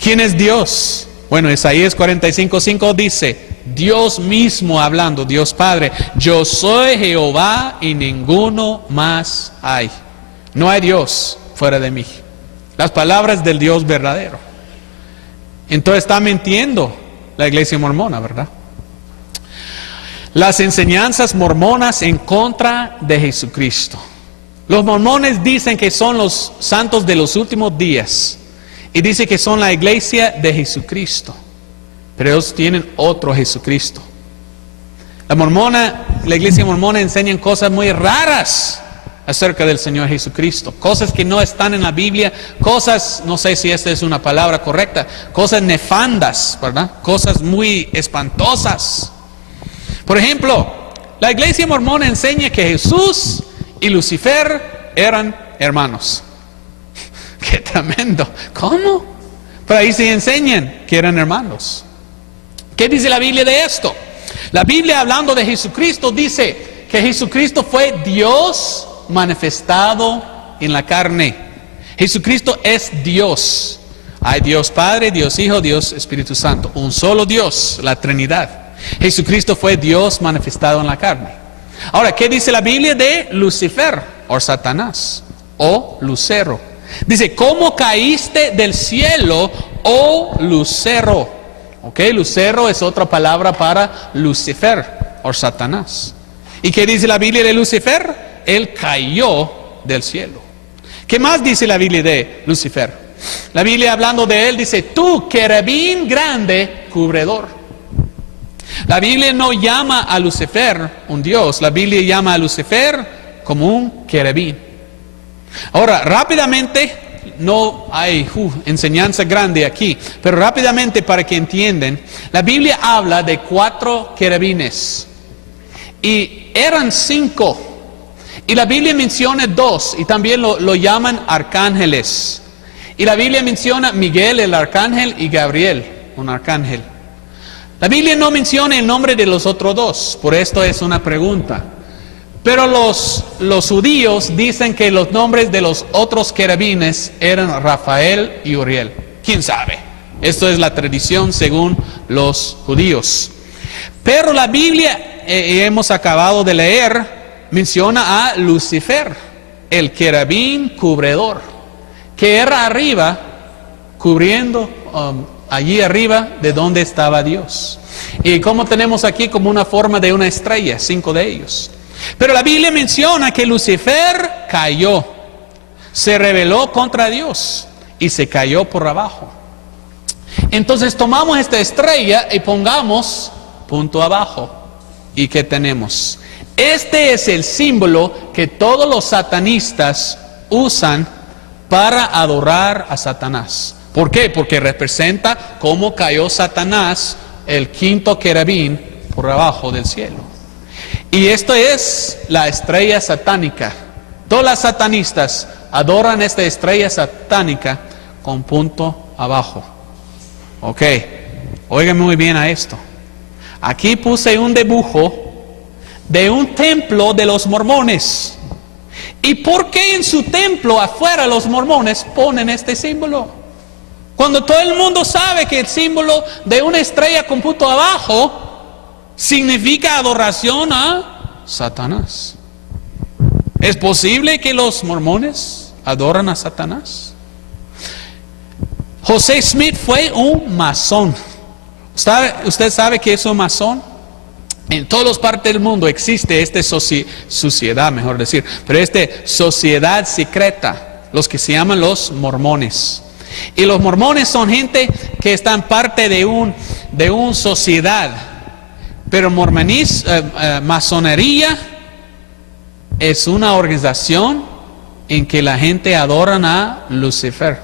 ¿Quién es Dios? Bueno, Isaías 45:5 dice, Dios mismo hablando, Dios Padre, yo soy Jehová y ninguno más hay. No hay Dios fuera de mí. Las palabras del Dios verdadero. Entonces está mintiendo la iglesia mormona, ¿verdad? Las enseñanzas mormonas en contra de Jesucristo. Los mormones dicen que son los santos de los últimos días y dice que son la iglesia de Jesucristo, pero ellos tienen otro Jesucristo. La iglesia mormona enseñan cosas muy raras acerca del Señor Jesucristo, cosas que no están en la Biblia, cosas, no sé si esta es una palabra correcta, cosas nefandas, ¿verdad? Cosas muy espantosas. Por ejemplo, la iglesia mormona enseña que Jesús y Lucifer eran hermanos. ¡Qué tremendo! ¿Cómo? Pero ahí se enseñan que eran hermanos. ¿Qué dice la Biblia de esto? La Biblia, hablando de Jesucristo, dice que Jesucristo fue Dios manifestado en la carne. Jesucristo es Dios. Hay Dios Padre, Dios Hijo, Dios Espíritu Santo. Un solo Dios, la Trinidad. Jesucristo fue Dios manifestado en la carne. Ahora, ¿qué dice la Biblia de Lucifer o Satanás o Lucero? Dice, ¿cómo caíste del cielo, oh Lucero? Ok, Lucero es otra palabra para Lucifer o Satanás. ¿Y qué dice la Biblia de Lucifer? Él cayó del cielo. ¿Qué más dice la Biblia de Lucifer? La Biblia, hablando de él, dice, tú, querubín grande, cubredor. La Biblia no llama a Lucifer un Dios, la Biblia llama a Lucifer como un querubín. Ahora, rápidamente, no hay enseñanza grande aquí, pero rápidamente para que entiendan, la Biblia habla de 4 querubines y eran 5. Y la Biblia menciona 2 y también lo llaman arcángeles. Y la Biblia menciona Miguel el arcángel y Gabriel, un arcángel. La Biblia no menciona el nombre de los otros 2, por esto es una pregunta. Pero los judíos dicen que los nombres de los otros querubines eran Rafael y Uriel. ¿Quién sabe? Esto es la tradición según los judíos. Pero la Biblia, hemos acabado de leer, menciona a Lucifer, el querubín cubredor, que era arriba, cubriendo allí arriba de donde estaba Dios. Y como tenemos aquí como una forma de una estrella, 5 de ellos. Pero la Biblia menciona que Lucifer cayó, se rebeló contra Dios y se cayó por abajo. Entonces tomamos esta estrella y pongamos punto abajo. ¿Y qué tenemos? Este es el símbolo que todos los satanistas usan para adorar a Satanás. ¿Por qué? Porque representa cómo cayó Satanás, el 5.º querubín, por abajo del cielo. Y esto es la estrella satánica. Todas las satanistas adoran esta estrella satánica con punto abajo. Ok, oigan muy bien a esto. Aquí puse un dibujo de un templo de los mormones. ¿Y por qué en su templo afuera los mormones ponen este símbolo? Cuando todo el mundo sabe que el símbolo de una estrella con punto abajo significa adoración a Satanás. ¿Es posible que los mormones adoran a Satanás? José Smith fue un masón. ¿Usted sabe qué es un masón? En todas las partes del mundo existe esta sociedad, mejor decir, pero esta sociedad secreta, los que se llaman los mormones. Y los mormones son gente que están parte de una sociedad. Pero masonería es una organización en que la gente adora a Lucifer.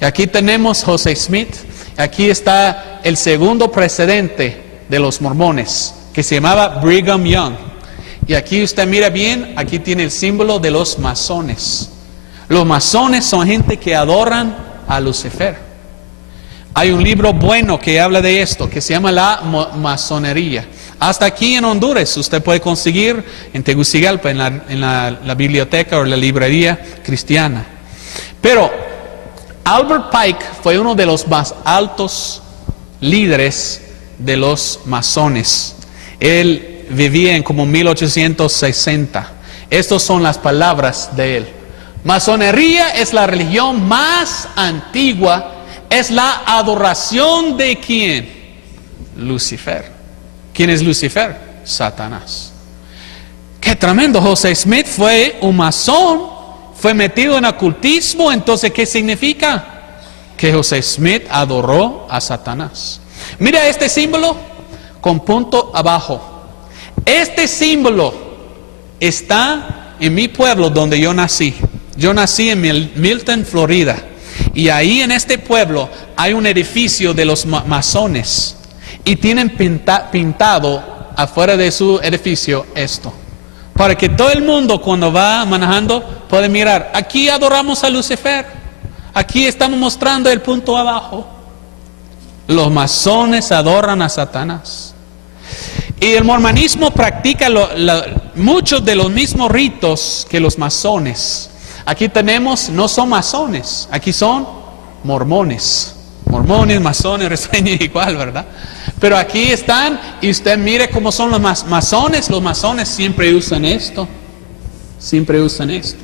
Y aquí tenemos José Smith. Aquí está el segundo presidente de los mormones, que se llamaba Brigham Young. Y aquí usted mira bien, aquí tiene el símbolo de los masones. Los masones son gente que adoran a Lucifer. Hay un libro bueno que habla de esto, que se llama La Masonería. Hasta aquí en Honduras usted puede conseguir en Tegucigalpa, en la biblioteca o la librería cristiana. Pero Albert Pike fue uno de los más altos líderes de los masones. Él vivía en como 1860. Estas son las palabras de él. Masonería es la religión más antigua. Es la adoración de ¿quién? Lucifer. ¿Quién es Lucifer? Satanás. Qué tremendo. José Smith fue un masón, fue metido en ocultismo. Entonces, ¿qué significa? Que José Smith adoró a Satanás. Mira este símbolo con punto abajo. Este símbolo está en mi pueblo donde yo nací. Yo nací en Milton, Florida. Y ahí en este pueblo hay un edificio de los masones. Y tienen pintado afuera de su edificio esto. Para que todo el mundo cuando va manejando puede mirar. Aquí adoramos a Lucifer. Aquí estamos mostrando el punto abajo. Los masones adoran a Satanás. Y el mormonismo practica muchos de los mismos ritos que los masones. Aquí tenemos, no son masones, aquí son mormones. Mormones, masones, resuenan igual, ¿verdad? Pero aquí están, y usted mire cómo son los masones. Los masones siempre usan esto. Siempre usan esto.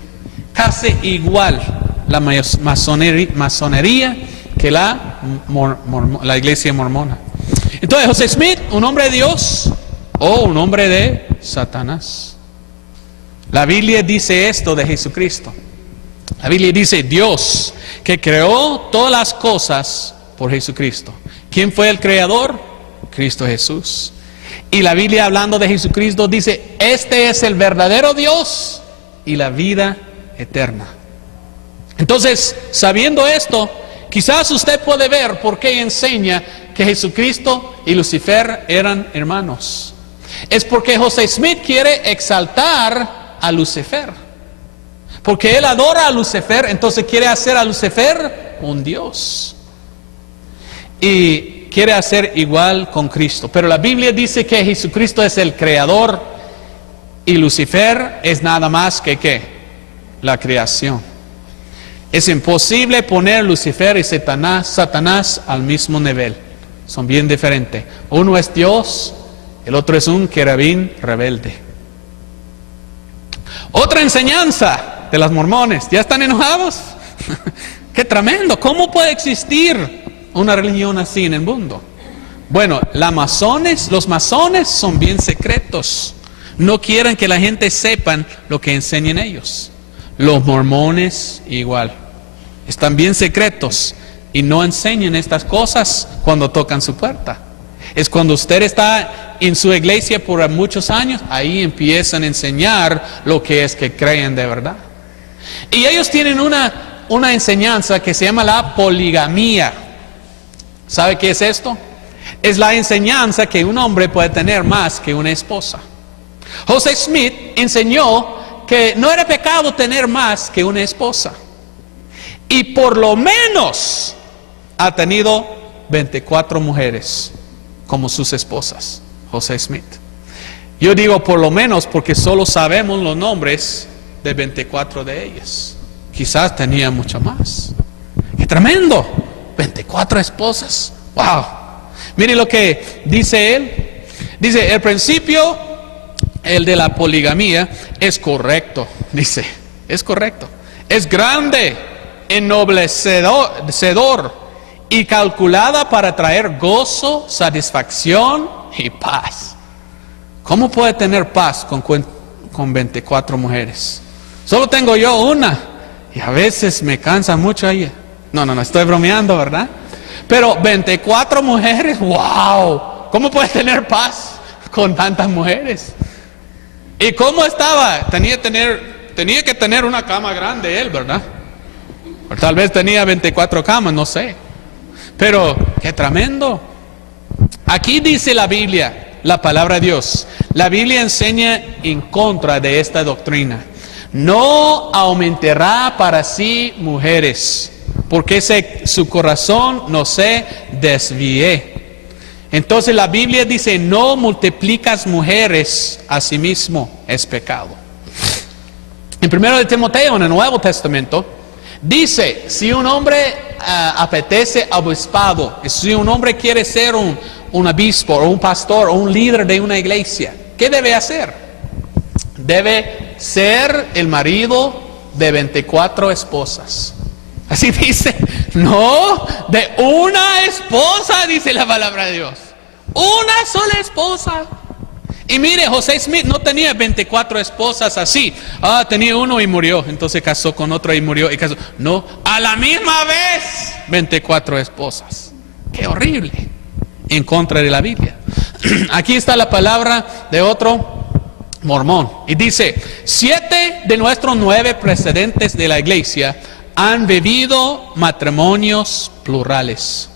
Casi igual la masonería que la iglesia mormona. Entonces, José Smith, un hombre de Dios o un hombre de Satanás. La Biblia dice esto de Jesucristo. La Biblia dice Dios que creó todas las cosas por Jesucristo. ¿Quién fue el creador? Cristo Jesús. Y la Biblia hablando de Jesucristo dice, este es el verdadero Dios y la vida eterna. Entonces, sabiendo esto, quizás usted puede ver por qué enseña que Jesucristo y Lucifer eran hermanos. Es porque José Smith quiere exaltar a Lucifer. Porque él adora a Lucifer, entonces quiere hacer a Lucifer un Dios. Y quiere hacer igual con Cristo. Pero la Biblia dice que Jesucristo es el creador y Lucifer es nada más que ¿qué? La creación. Es imposible poner Lucifer y Satanás al mismo nivel. Son bien diferentes. Uno es Dios, el otro es un querubín rebelde. Otra enseñanza de los mormones. ¿Ya están enojados? ¡Qué tremendo! ¿Cómo puede existir una religión así en el mundo? Bueno, los masones son bien secretos. No quieren que la gente sepan lo que enseñan ellos. Los mormones igual. Están bien secretos y no enseñan estas cosas cuando tocan su puerta. Es cuando usted está en su iglesia por muchos años, ahí empiezan a enseñar lo que es que creen de verdad. Y ellos tienen una enseñanza que se llama la poligamía. ¿Sabe qué es esto? Es la enseñanza que un hombre puede tener más que una esposa. José Smith enseñó que no era pecado tener más que una esposa. Y por lo menos ha tenido 24 mujeres como sus esposas, José Smith. Yo digo por lo menos porque solo sabemos los nombres de 24 de ellas. Quizás tenía mucho más. ¡Qué tremendo! 24 esposas. ¡Wow! Mire lo que dice él. Dice, al principio el de la poligamia, es correcto, dice, es correcto. Es grande, ennoblecedor y calculada para traer gozo, satisfacción y paz. ¿Cómo puede tener paz con 24 mujeres? Solo tengo yo una y a veces me cansa mucho ella. No, estoy bromeando, ¿verdad? Pero 24 mujeres, wow, ¿cómo puede tener paz con tantas mujeres? ¿Y cómo estaba? Tenía que tener una cama grande él, ¿verdad? O tal vez tenía 24 camas, no sé. Pero, qué tremendo. Aquí dice la Biblia, la palabra de Dios. La Biblia enseña en contra de esta doctrina. No aumentará para sí mujeres, porque su corazón no se desvíe. Entonces la Biblia dice, no multiplicas mujeres a sí mismo, es pecado. En 1 Timoteo, en el Nuevo Testamento, dice, si un hombre apetece obispado, si un hombre quiere ser un obispo, o un pastor, o un líder de una iglesia, ¿qué debe hacer? Debe ser el marido de 24 esposas. Así dice, no, de una esposa, dice la palabra de Dios. Una sola esposa. Y mire, José Smith no tenía 24 esposas así. Tenía uno y murió. Entonces casó con otro y murió y casó. No, a la misma vez 24 esposas. Qué horrible. En contra de la Biblia. Aquí está la palabra de otro mormón. Y dice, 7 de nuestros 9 precedentes de la iglesia han vivido matrimonios plurales.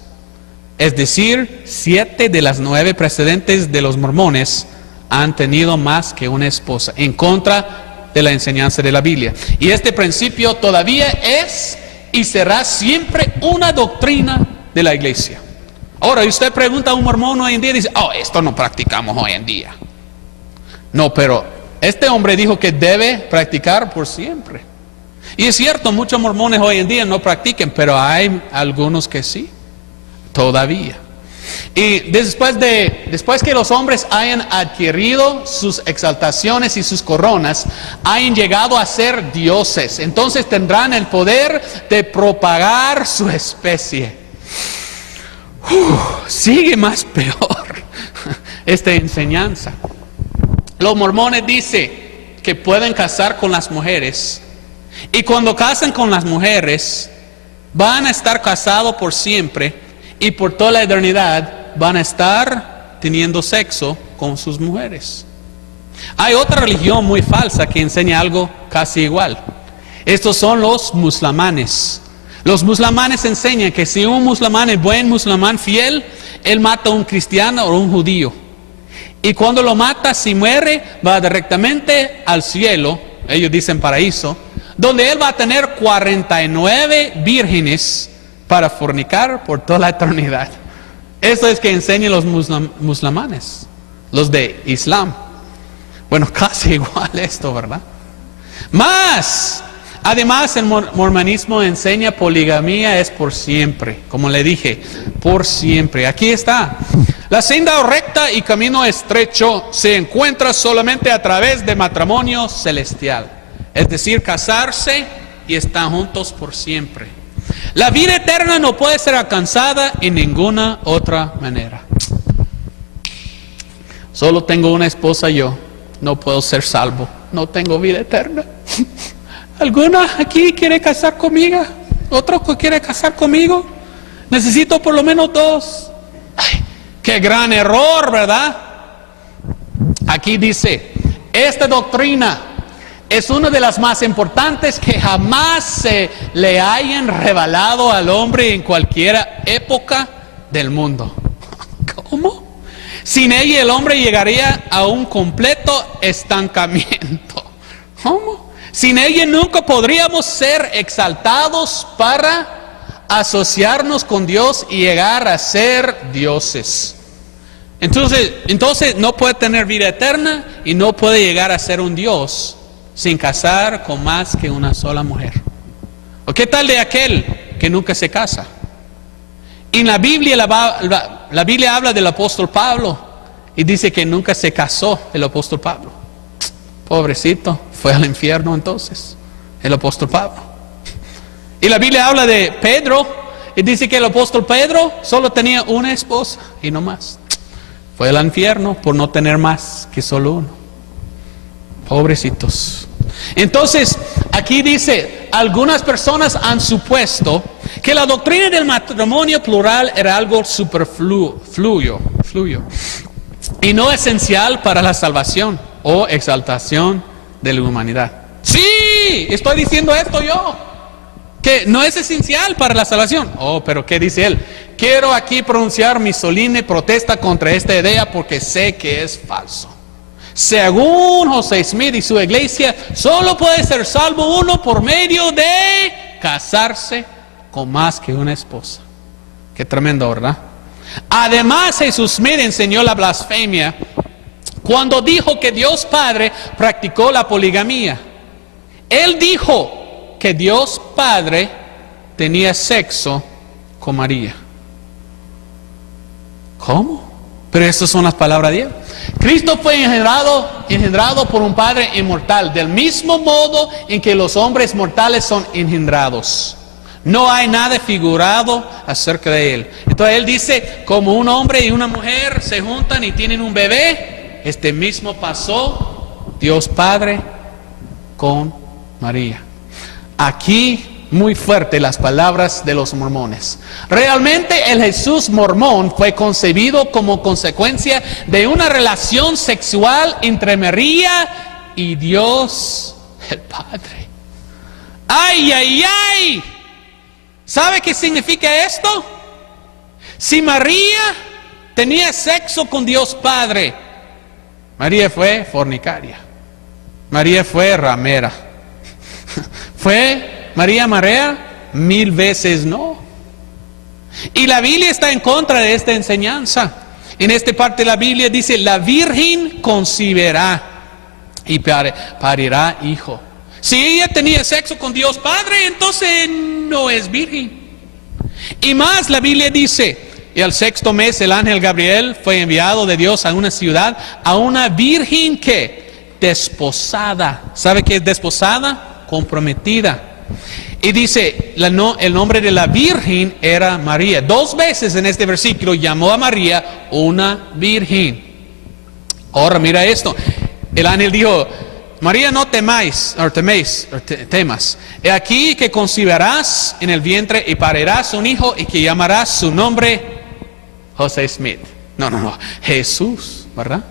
Es decir, 7 de las 9 precedentes de los mormones han tenido más que una esposa, en contra de la enseñanza de la Biblia. Y este principio todavía es y será siempre una doctrina de la iglesia. Ahora, usted pregunta a un mormón hoy en día y dice, esto no practicamos hoy en día. No, pero este hombre dijo que debe practicar por siempre. Y es cierto, muchos mormones hoy en día no practican, pero hay algunos que sí, todavía. Y después que los hombres hayan adquirido sus exaltaciones y sus coronas, hayan llegado a ser dioses, entonces tendrán el poder de propagar su especie. Sigue más peor esta enseñanza. Los mormones dicen que pueden casar con las mujeres. Y cuando casan con las mujeres, van a estar casados por siempre y por toda la eternidad van a estar teniendo sexo con sus mujeres. Hay otra religión muy falsa que enseña algo casi igual. Estos son los musulmanes. Los musulmanes enseñan que si un musulmán es buen musulmán fiel, él mata a un cristiano o un judío. Y cuando lo mata, si muere, va directamente al cielo, ellos dicen paraíso, donde él va a tener 49 vírgenes para fornicar por toda la eternidad. Eso es que enseñan los musulmanes, los de Islam. Bueno, casi igual esto, ¿verdad? Además, el mormonismo enseña poligamía es por siempre. Como le dije, por siempre. Aquí está. La senda recta y camino estrecho se encuentra solamente a través de matrimonio celestial. Es decir, casarse y estar juntos por siempre. La vida eterna no puede ser alcanzada en ninguna otra manera. Solo tengo una esposa yo. No puedo ser salvo. No tengo vida eterna. ¿Alguna aquí quiere casar conmigo? ¿Otro quiere casar conmigo? Necesito por lo menos 2. Ay, qué gran error, ¿verdad? Aquí dice, esta doctrina es una de las más importantes que jamás se le hayan revelado al hombre en cualquier época del mundo. ¿Cómo? Sin ella el hombre llegaría a un completo estancamiento. ¿Cómo? Sin ella nunca podríamos ser exaltados para asociarnos con Dios y llegar a ser dioses. Entonces no puede tener vida eterna y no puede llegar a ser un Dios sin casar con más que una sola mujer. ¿O qué tal de aquel que nunca se casa? En la Biblia, la Biblia habla del apóstol Pablo y dice que nunca se casó el apóstol Pablo. Pobrecito, fue al infierno entonces, el apóstol Pablo. Y la Biblia habla de Pedro, y dice que el apóstol Pedro solo tenía una esposa y no más. Fue al infierno por no tener más que solo uno. Pobrecitos. Entonces, aquí dice, algunas personas han supuesto que la doctrina del matrimonio plural era algo superfluo y no esencial para la salvación o exaltación de la humanidad. Sí, estoy diciendo esto yo, que no es esencial para la salvación. Oh, pero ¿qué dice él? Quiero aquí pronunciar mi solemne protesta contra esta idea porque sé que es falso. Según José Smith y su iglesia, solo puede ser salvo uno por medio de casarse con más que una esposa. Qué tremendo, ¿verdad? Además, Jesús Smith enseñó la blasfemia cuando dijo que Dios Padre practicó la poligamia. Él dijo que Dios Padre tenía sexo con María. ¿Cómo? Pero estas son las palabras de Él. Cristo fue engendrado por un Padre inmortal, del mismo modo en que los hombres mortales son engendrados. No hay nada figurado acerca de Él. Entonces Él dice, como un hombre y una mujer se juntan y tienen un bebé, este mismo pasó Dios Padre con María. Aquí muy fuerte las palabras de los mormones. Realmente el Jesús mormón fue concebido como consecuencia de una relación sexual entre María y Dios el Padre. ¡Ay, ay, ay! ¿Sabe qué significa esto? Si María tenía sexo con Dios Padre, María fue fornicaria. María fue ramera. ¿Fue María Marea? 1000 veces no. Y la Biblia está en contra de esta enseñanza. En esta parte de la Biblia dice, la virgen concebirá y parirá hijo. Si ella tenía sexo con Dios Padre, entonces no es virgen. Y más, la Biblia dice, y al 6º mes el ángel Gabriel fue enviado de Dios a una ciudad, a una virgen que desposada. ¿Sabe qué es desposada? Comprometida. Y dice, el nombre de la virgen era María. 2 veces en este versículo llamó a María una virgen. Ahora mira esto. El ángel dijo, María, no temas. He aquí que concebirás en el vientre y parirás un hijo y que llamarás su nombre José Smith. No, Jesús, ¿verdad?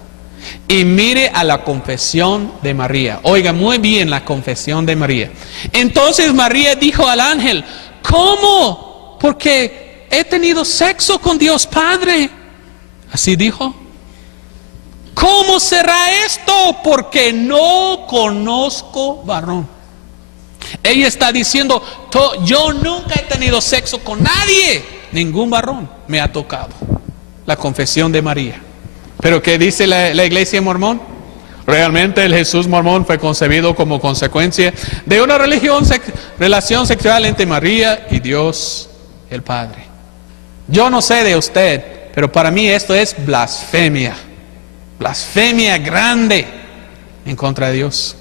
Y mire a la confesión de María. Oiga muy bien la confesión de María. Entonces María dijo al ángel, ¿cómo? Porque he tenido sexo con Dios Padre. Así dijo. ¿Cómo será esto? Porque no conozco varón. Ella está diciendo, yo nunca he tenido sexo con nadie. Ningún varón me ha tocado. La confesión de María. Pero ¿qué dice la iglesia mormón? Realmente el Jesús mormón fue concebido como consecuencia de una relación sexual entre María y Dios el Padre. Yo no sé de usted, pero para mí esto es blasfemia. Blasfemia grande en contra de Dios.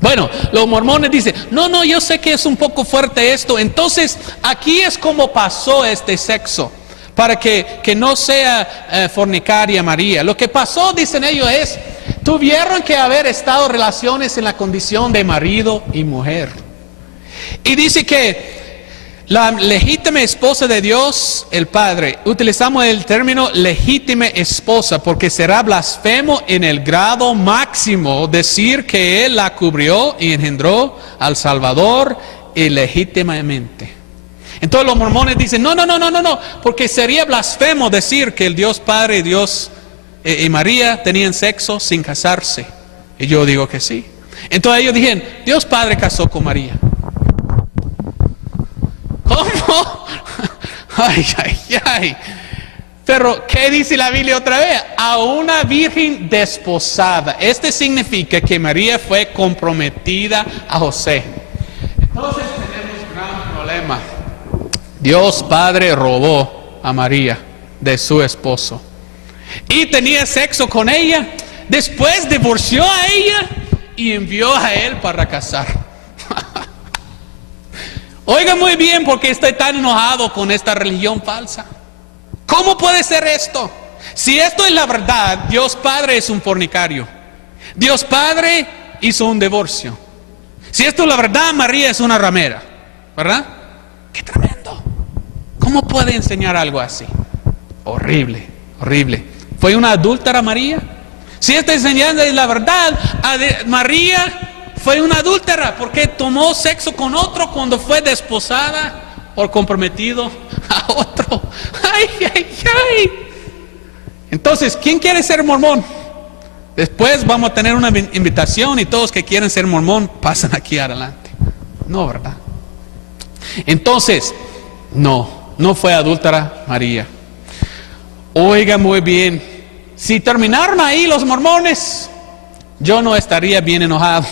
Bueno, los mormones dicen, no, yo sé que es un poco fuerte esto. Entonces, aquí es como pasó este sexo. Para que no sea fornicaria María. Lo que pasó, dicen ellos, es, tuvieron que haber estado relaciones en la condición de marido y mujer. Y dice que la legítima esposa de Dios, el Padre, utilizamos el término legítima esposa porque será blasfemo en el grado máximo decir que Él la cubrió y engendró al Salvador ilegítimamente. Entonces los mormones dicen, no, porque sería blasfemo decir que el Dios Padre y Dios y María tenían sexo sin casarse. Y yo digo que sí. Entonces ellos dijeron, Dios Padre casó con María. ¿Cómo? Ay. Pero, ¿qué dice la Biblia otra vez? A una virgen desposada. Este significa que María fue comprometida a José. Entonces tenemos un gran problema. Dios Padre robó a María de su esposo y tenía sexo con ella, después divorció a ella y envió a él para casar. Oiga muy bien por qué estoy tan enojado con esta religión falsa. ¿Cómo puede ser esto? Si esto es la verdad, Dios Padre es un fornicario. Dios Padre hizo un divorcio. Si esto es la verdad, María es una ramera, ¿verdad? ¡Qué tremendo! ¿Cómo puede enseñar algo así? Horrible, horrible. ¿Fue una adúltera María? Si esta enseñanza es la verdad, María fue una adúltera porque tomó sexo con otro cuando fue desposada o comprometido a otro. ¡Ay, ay, ay! Entonces, ¿quién quiere ser mormón? Después vamos a tener una invitación y todos que quieren ser mormón pasan aquí adelante. No, ¿verdad? Entonces, no fue adúltera María. Oiga muy bien, si terminaron ahí los mormones, yo no estaría bien enojado,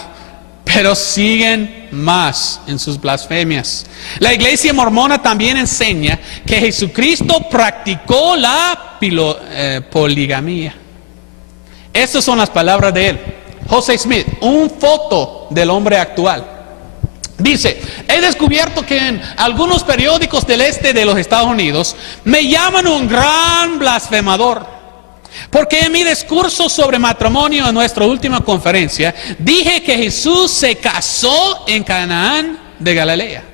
pero siguen más en sus blasfemias. La iglesia mormona también enseña que Jesucristo practicó la poligamia. Estas son las palabras de él. José Smith, un foto del hombre actual. Dice, he descubierto que en algunos periódicos del este de los Estados Unidos me llaman un gran blasfemador, porque en mi discurso sobre matrimonio en nuestra última conferencia dije que Jesús se casó en Canaán de Galilea,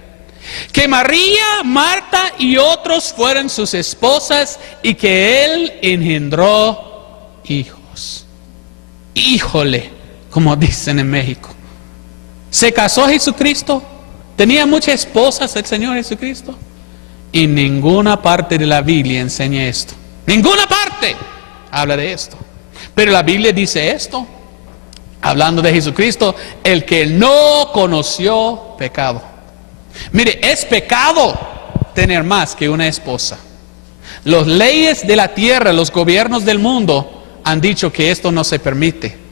que María, Marta y otros fueron sus esposas y que él engendró hijos. Híjole, como dicen en México. ¿Se casó Jesucristo? ¿Tenía muchas esposas el Señor Jesucristo? Y ninguna parte de la Biblia enseña esto. Ninguna parte habla de esto. Pero la Biblia dice esto, hablando de Jesucristo, el que no conoció pecado. Mire, es pecado tener más que una esposa. Las leyes de la tierra, los gobiernos del mundo han dicho que esto no se permite.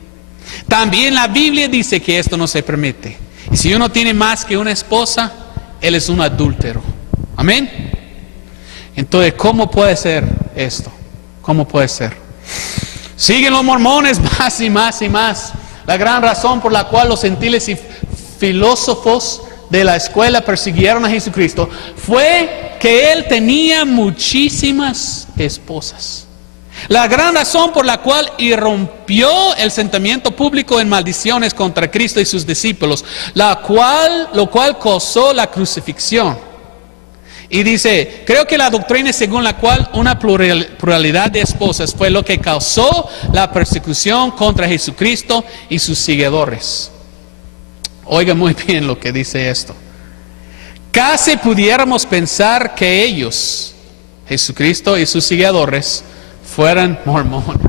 También la Biblia dice que esto no se permite. Y si uno tiene más que una esposa, él es un adúltero. Amén. Entonces, ¿cómo puede ser esto? ¿Cómo puede ser? Siguen los mormones más y más y más. La gran razón por la cual los gentiles y filósofos de la escuela persiguieron a Jesucristo fue que él tenía muchísimas esposas. La gran razón por la cual irrumpió el sentimiento público en maldiciones contra Cristo y sus discípulos, lo cual causó la crucifixión. Y dice, creo que la doctrina según la cual una pluralidad de esposas fue lo que causó la persecución contra Jesucristo y sus seguidores. Oiga muy bien lo que dice esto. Casi pudiéramos pensar que ellos, Jesucristo y sus seguidores, fueran mormones.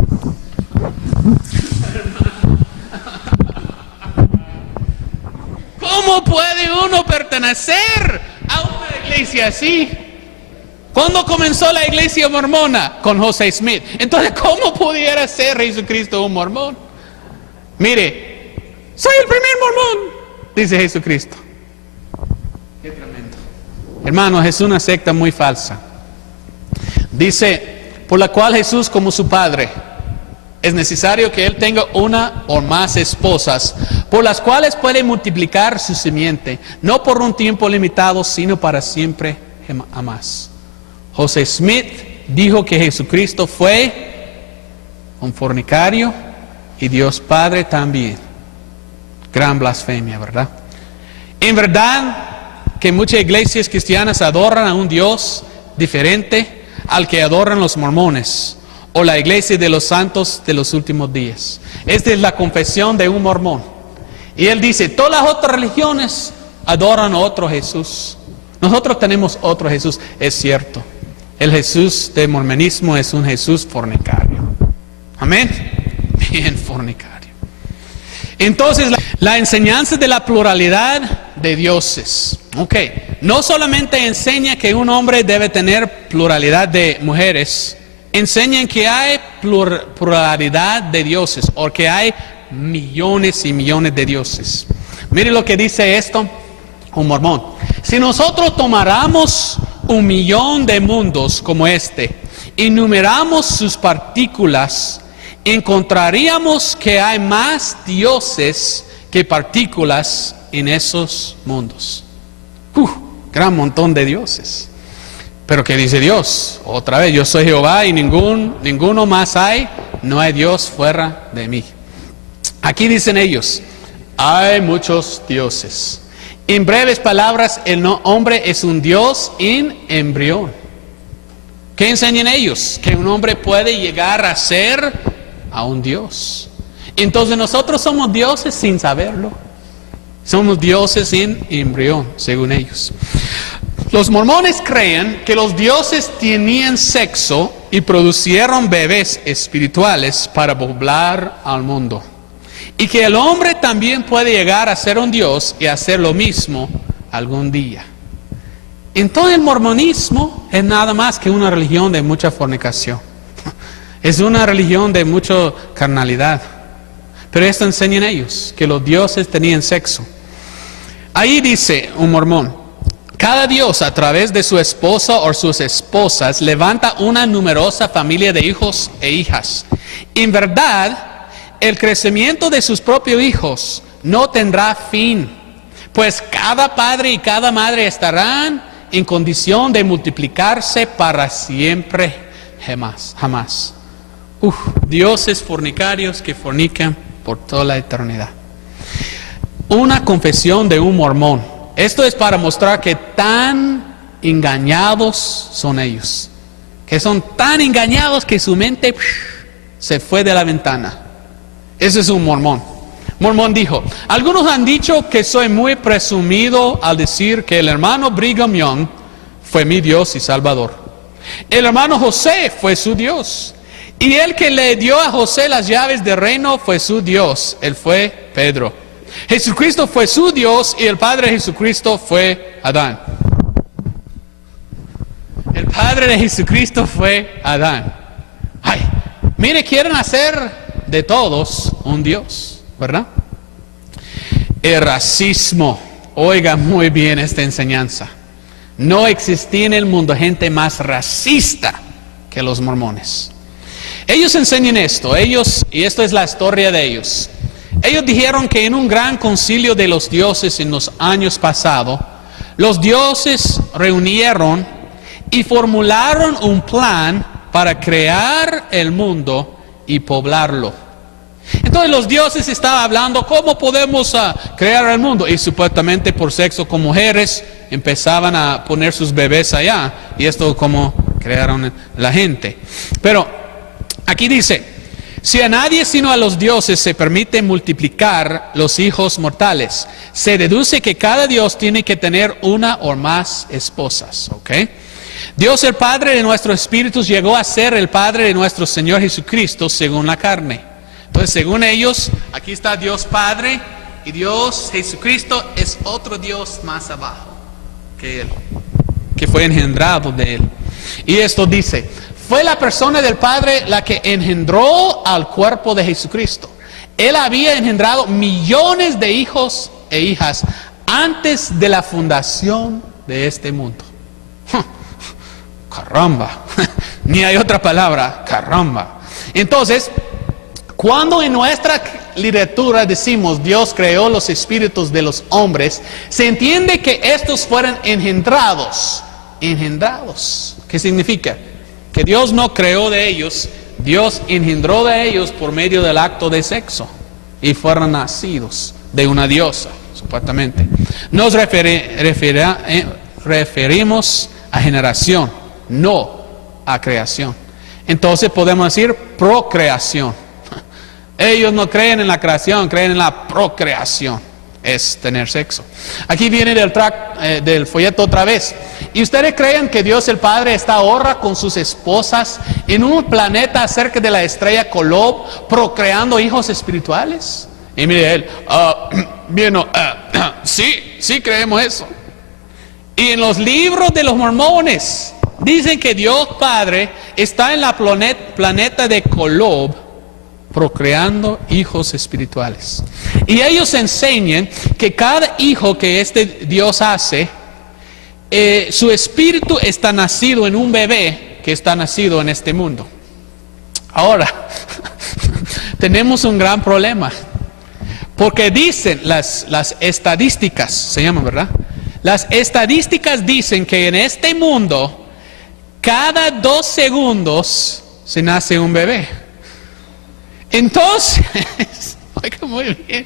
¿Cómo puede uno pertenecer a una iglesia así? ¿Cuándo comenzó la iglesia mormona? Con José Smith. Entonces, ¿cómo pudiera ser Jesucristo un mormón? Mire, soy el primer mormón, dice Jesucristo. Qué tremendo. Hermanos, es una secta muy falsa. Dice, por la cual Jesús, como su Padre, es necesario que él tenga una o más esposas, por las cuales puede multiplicar su simiente, no por un tiempo limitado, sino para siempre jamás. José Smith dijo que Jesucristo fue un fornicario y Dios Padre también. Gran blasfemia, ¿verdad? En verdad que muchas iglesias cristianas adoran a un Dios diferente al que adoran los mormones o la iglesia de los santos de los últimos días. Esta es la confesión de un mormón. Y él dice, todas las otras religiones adoran a otro Jesús. Nosotros tenemos otro Jesús. Es cierto. El Jesús del mormonismo es un Jesús fornicario. Amén. Bien fornicario. Entonces, la enseñanza de la pluralidad de dioses. Ok, no solamente enseña que un hombre debe tener pluralidad de mujeres, enseñan que hay pluralidad de dioses, o que hay millones y millones de dioses. Mire lo que dice esto un mormón. Si nosotros tomáramos 1,000,000 de mundos como este y numeramos sus partículas, encontraríamos que hay más dioses que partículas en esos mundos. Gran montón de dioses. Pero ¿qué dice Dios? Otra vez, yo soy Jehová y ninguno más hay. No hay Dios fuera de mí. Aquí dicen ellos, hay muchos dioses. En breves palabras, el hombre es un dios en embrión. ¿Qué enseñan ellos? Que un hombre puede llegar a ser a un dios. Entonces nosotros somos dioses sin saberlo. Somos dioses en embrión, según ellos. Los mormones creen que los dioses tenían sexo y producieron bebés espirituales para poblar al mundo. Y que el hombre también puede llegar a ser un dios y hacer lo mismo algún día. Entonces el mormonismo es nada más que una religión de mucha fornicación. Es una religión de mucha carnalidad. Pero esto enseñan ellos, que los dioses tenían sexo. Ahí dice un mormón, cada dios a través de su esposa o sus esposas levanta una numerosa familia de hijos e hijas. En verdad, el crecimiento de sus propios hijos no tendrá fin, pues cada padre y cada madre estarán en condición de multiplicarse para siempre, jamás. Dioses fornicarios que fornican por toda la eternidad. Una confesión de un mormón. Esto es para mostrar que tan engañados son ellos. Que son tan engañados que su mente se fue de la ventana. Ese es un mormón. Mormón dijo, algunos han dicho que soy muy presumido al decir que el hermano Brigham Young fue mi Dios y Salvador. El hermano José fue su Dios. Y el que le dio a José las llaves del reino fue su Dios. Él fue Pedro. Jesucristo fue su Dios y el Padre de Jesucristo fue Adán. El Padre de Jesucristo fue Adán. Ay, mire, quieren hacer de todos un Dios, ¿verdad? El racismo. Oiga muy bien esta enseñanza. No existía en el mundo gente más racista que los mormones. Ellos enseñan esto, y esto es la historia de ellos. Ellos dijeron que en un gran concilio de los dioses en los años pasados, los dioses reunieron y formularon un plan para crear el mundo y poblarlo. Entonces los dioses estaban hablando cómo podemos crear el mundo, y supuestamente por sexo con mujeres empezaban a poner sus bebés allá, y esto como crearon la gente. Pero aquí dice, si a nadie sino a los dioses se permite multiplicar los hijos mortales, se deduce que cada dios tiene que tener una o más esposas. ¿Ok? Dios el Padre de nuestros espíritus llegó a ser el Padre de nuestro Señor Jesucristo según la carne. Entonces según ellos, aquí está Dios Padre y Dios Jesucristo es otro Dios más abajo que Él, que fue engendrado de Él. Y esto dice, fue la persona del Padre la que engendró al cuerpo de Jesucristo. Él había engendrado millones de hijos e hijas antes de la fundación de este mundo. Caramba, ni hay otra palabra, caramba. Entonces, cuando en nuestra literatura decimos Dios creó los espíritus de los hombres, se entiende que estos fueron engendrados. Engendrados, ¿qué significa? Que Dios no creó de ellos, Dios engendró de ellos por medio del acto de sexo y fueron nacidos de una diosa, supuestamente. Nos referimos a generación, no a creación. Entonces podemos decir procreación. Ellos no creen en la creación, creen en la procreación. Es tener sexo. Aquí viene del folleto otra vez. ¿Y ustedes creen que Dios el Padre está ahora con sus esposas en un planeta cerca de la estrella Kolob procreando hijos espirituales? Y mire él, sí creemos eso. Y en los libros de los mormones dicen que Dios Padre está en la planeta de Kolob procreando hijos espirituales. Y ellos enseñan que cada hijo que este Dios hace, su espíritu está nacido en un bebé que está nacido en este mundo. Ahora, tenemos un gran problema. Porque dicen las estadísticas, se llaman, ¿verdad? Las estadísticas dicen que en este mundo, cada 2 segundos se nace un bebé. Entonces, oiga muy bien,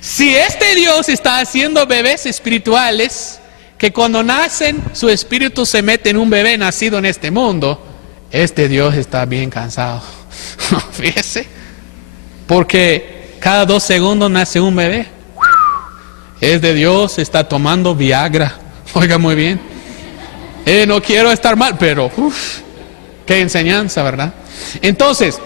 si este Dios está haciendo bebés espirituales, que cuando nacen, su espíritu se mete en un bebé nacido en este mundo, este Dios está bien cansado. Fíjese, porque cada 2 segundos nace un bebé. Es de Dios, está tomando Viagra. Oiga muy bien. No quiero estar mal, pero qué enseñanza, ¿verdad? Entonces,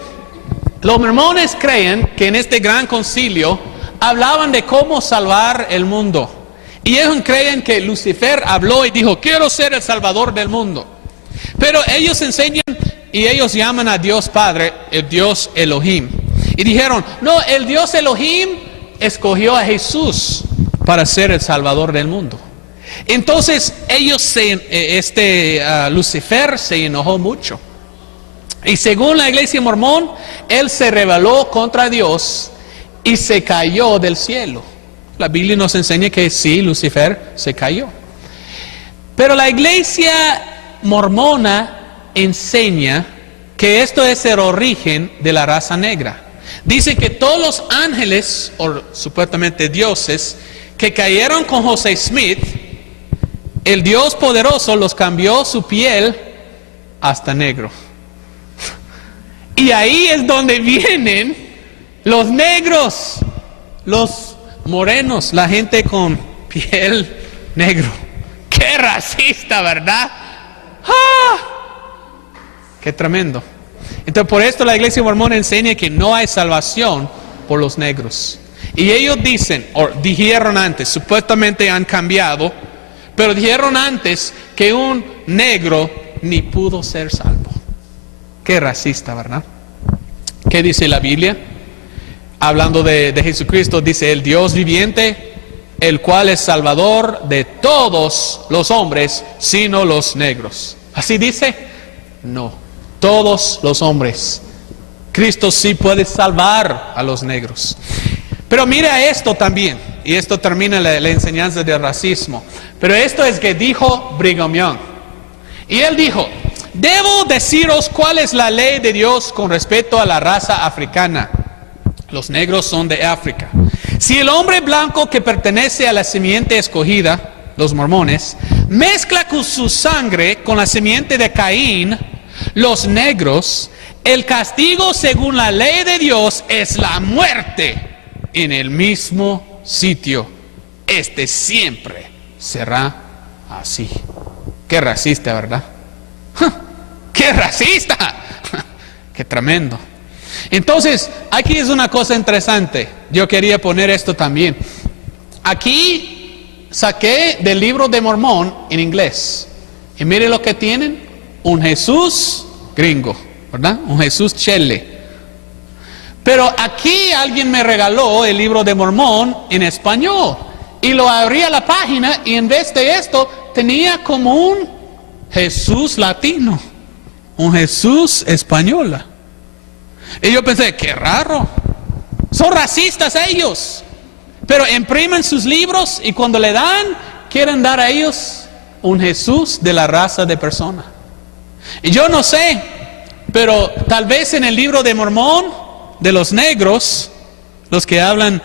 los mormones creen que en este gran concilio hablaban de cómo salvar el mundo. Y ellos creen que Lucifer habló y dijo, quiero ser el salvador del mundo. Pero ellos enseñan y ellos llaman a Dios Padre el Dios Elohim. Y dijeron, no, el Dios Elohim escogió a Jesús para ser el salvador del mundo. Entonces Lucifer se enojó mucho. Y según la iglesia mormón, él se rebeló contra Dios y se cayó del cielo. La Biblia nos enseña que sí, Lucifer se cayó. Pero la iglesia mormona enseña que esto es el origen de la raza negra. Dice que todos los ángeles, o supuestamente dioses, que cayeron con José Smith, el Dios poderoso los cambió su piel hasta negro. Y ahí es donde vienen los negros, los morenos, la gente con piel negro. ¡Qué racista!, ¿verdad? ¡Ah! ¡Qué tremendo! Entonces por esto la iglesia mormona enseña que no hay salvación por los negros. Y ellos dicen, o dijeron antes, supuestamente han cambiado, pero dijeron antes que un negro ni pudo ser salvo. Qué racista, ¿verdad? ¿Qué dice la Biblia? Hablando de Jesucristo, dice el Dios viviente, el cual es salvador de todos los hombres, sino los negros. ¿Así dice? No, todos los hombres. Cristo sí puede salvar a los negros. Pero mira esto también, y esto termina la enseñanza del racismo. Pero esto es que dijo Brigham Young. Y él dijo, debo deciros cuál es la ley de Dios con respecto a la raza africana. Los negros son de África. Si el hombre blanco que pertenece a la simiente escogida, los mormones, mezcla con su sangre con la simiente de Caín, los negros, el castigo según la ley de Dios es la muerte en el mismo sitio. Este siempre será así. Qué racista, ¿verdad? ¡Qué racista! ¡Qué tremendo! Entonces, aquí es una cosa interesante. Yo quería poner esto también. Aquí saqué del libro de Mormón en inglés. Y mire lo que tienen. Un Jesús gringo, ¿verdad? Un Jesús chele. Pero aquí alguien me regaló el libro de Mormón en español. Y lo abrí a la página y en vez de esto tenía como un Jesús latino. Un Jesús española. Y yo pensé, qué raro. Son racistas ellos. Pero imprimen sus libros y cuando le dan, quieren dar a ellos un Jesús de la raza de persona. Y yo no sé, pero tal vez en el libro de Mormón, de los negros, los que hablan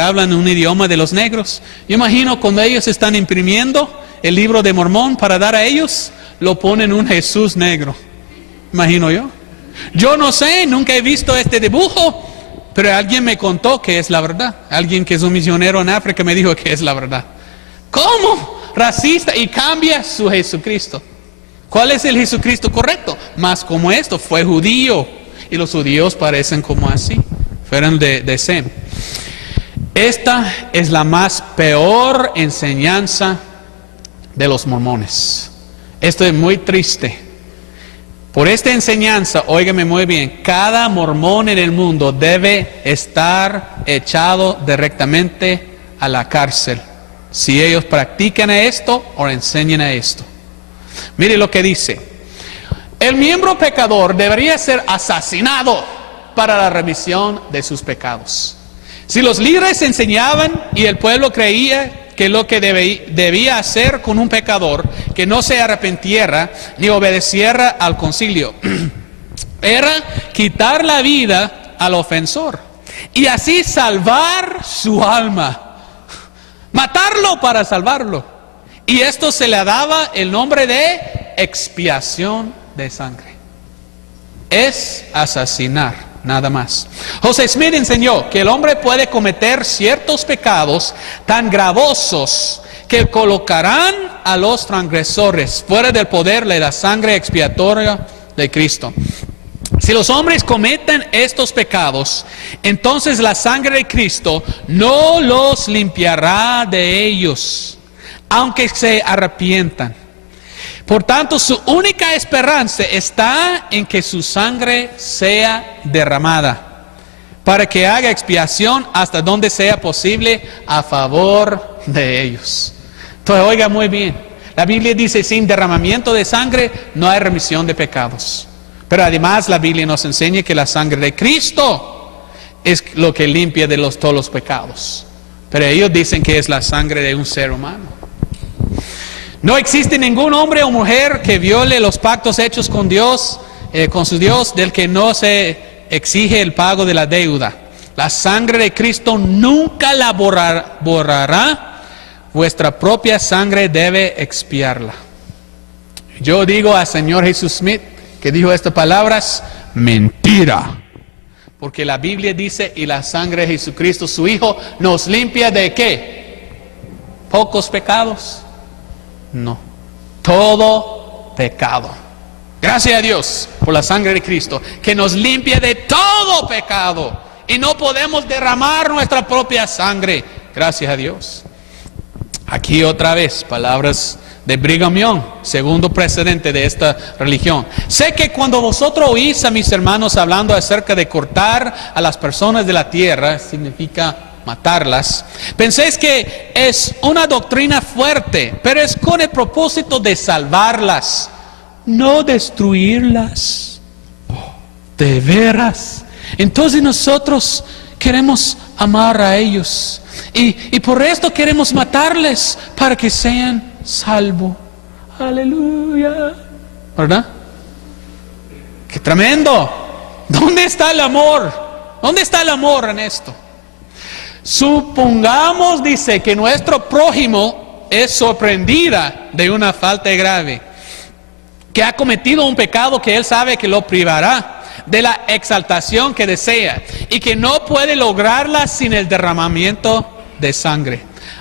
hablan un idioma de los negros, yo imagino cuando ellos están imprimiendo el libro de Mormón para dar a ellos, lo ponen un Jesús negro. Imagino yo. Yo no sé, nunca he visto este dibujo, pero alguien me contó que es la verdad. Alguien que es un misionero en África me dijo que es la verdad. ¿Cómo? Racista, y cambia su Jesucristo. ¿Cuál es el Jesucristo correcto? Más como esto, fue judío. Y los judíos parecen como así. Fueron de Sem. Esta es la más peor enseñanza de los mormones. Esto es muy triste. Por esta enseñanza, óigame muy bien, cada mormón en el mundo debe estar echado directamente a la cárcel si ellos practican esto o enseñan esto. Mire lo que dice. El miembro pecador debería ser asesinado para la remisión de sus pecados. Si los líderes enseñaban y el pueblo creía que lo que debía hacer con un pecador que no se arrepintiera ni obedeciera al concilio era quitar la vida al ofensor y así salvar su alma, matarlo para salvarlo. Y esto se le daba el nombre de expiación de sangre. Es asesinar, nada más. José Smith enseñó que el hombre puede cometer ciertos pecados tan gravosos que colocarán a los transgresores fuera del poder de la sangre expiatoria de Cristo. Si los hombres cometen estos pecados, entonces la sangre de Cristo no los limpiará de ellos, aunque se arrepientan. Por tanto, su única esperanza está en que su sangre sea derramada, para que haga expiación hasta donde sea posible a favor de ellos. Entonces, oiga muy bien, la Biblia dice, sin derramamiento de sangre no hay remisión de pecados. Pero además la Biblia nos enseña que la sangre de Cristo es lo que limpia de todos los pecados. Pero ellos dicen que es la sangre de un ser humano. No existe ningún hombre o mujer que viole los pactos hechos con Dios, con su Dios, del que no se exige el pago de la deuda. La sangre de Cristo nunca la borrará. Vuestra propia sangre debe expiarla. Yo digo al señor Jesús Smith, que dijo estas palabras, mentira. Porque la Biblia dice, y la sangre de Jesucristo, su Hijo, nos limpia de ¿qué? ¿Pocos pecados? No, todo pecado. Gracias a Dios por la sangre de Cristo, que nos limpia de todo pecado. Y no podemos derramar nuestra propia sangre. Gracias a Dios. Aquí otra vez, palabras de Brigham Young, segundo precedente de esta religión. Sé que cuando vosotros oís a mis hermanos hablando acerca de cortar a las personas de la tierra, significa matarlas, penséis que es una doctrina fuerte, pero es con el propósito de salvarlas, no destruirlas. De veras. Entonces nosotros queremos amar a ellos y por esto queremos matarles para que sean salvos. Aleluya. ¿Verdad? ¡Qué tremendo! ¿Dónde está el amor? ¿Dónde está el amor en esto? Supongamos, dice, que nuestro prójimo es sorprendida de una falta grave, que ha cometido un pecado que él sabe que lo privará de la exaltación que desea y que no puede lograrla sin el derramamiento de sangre.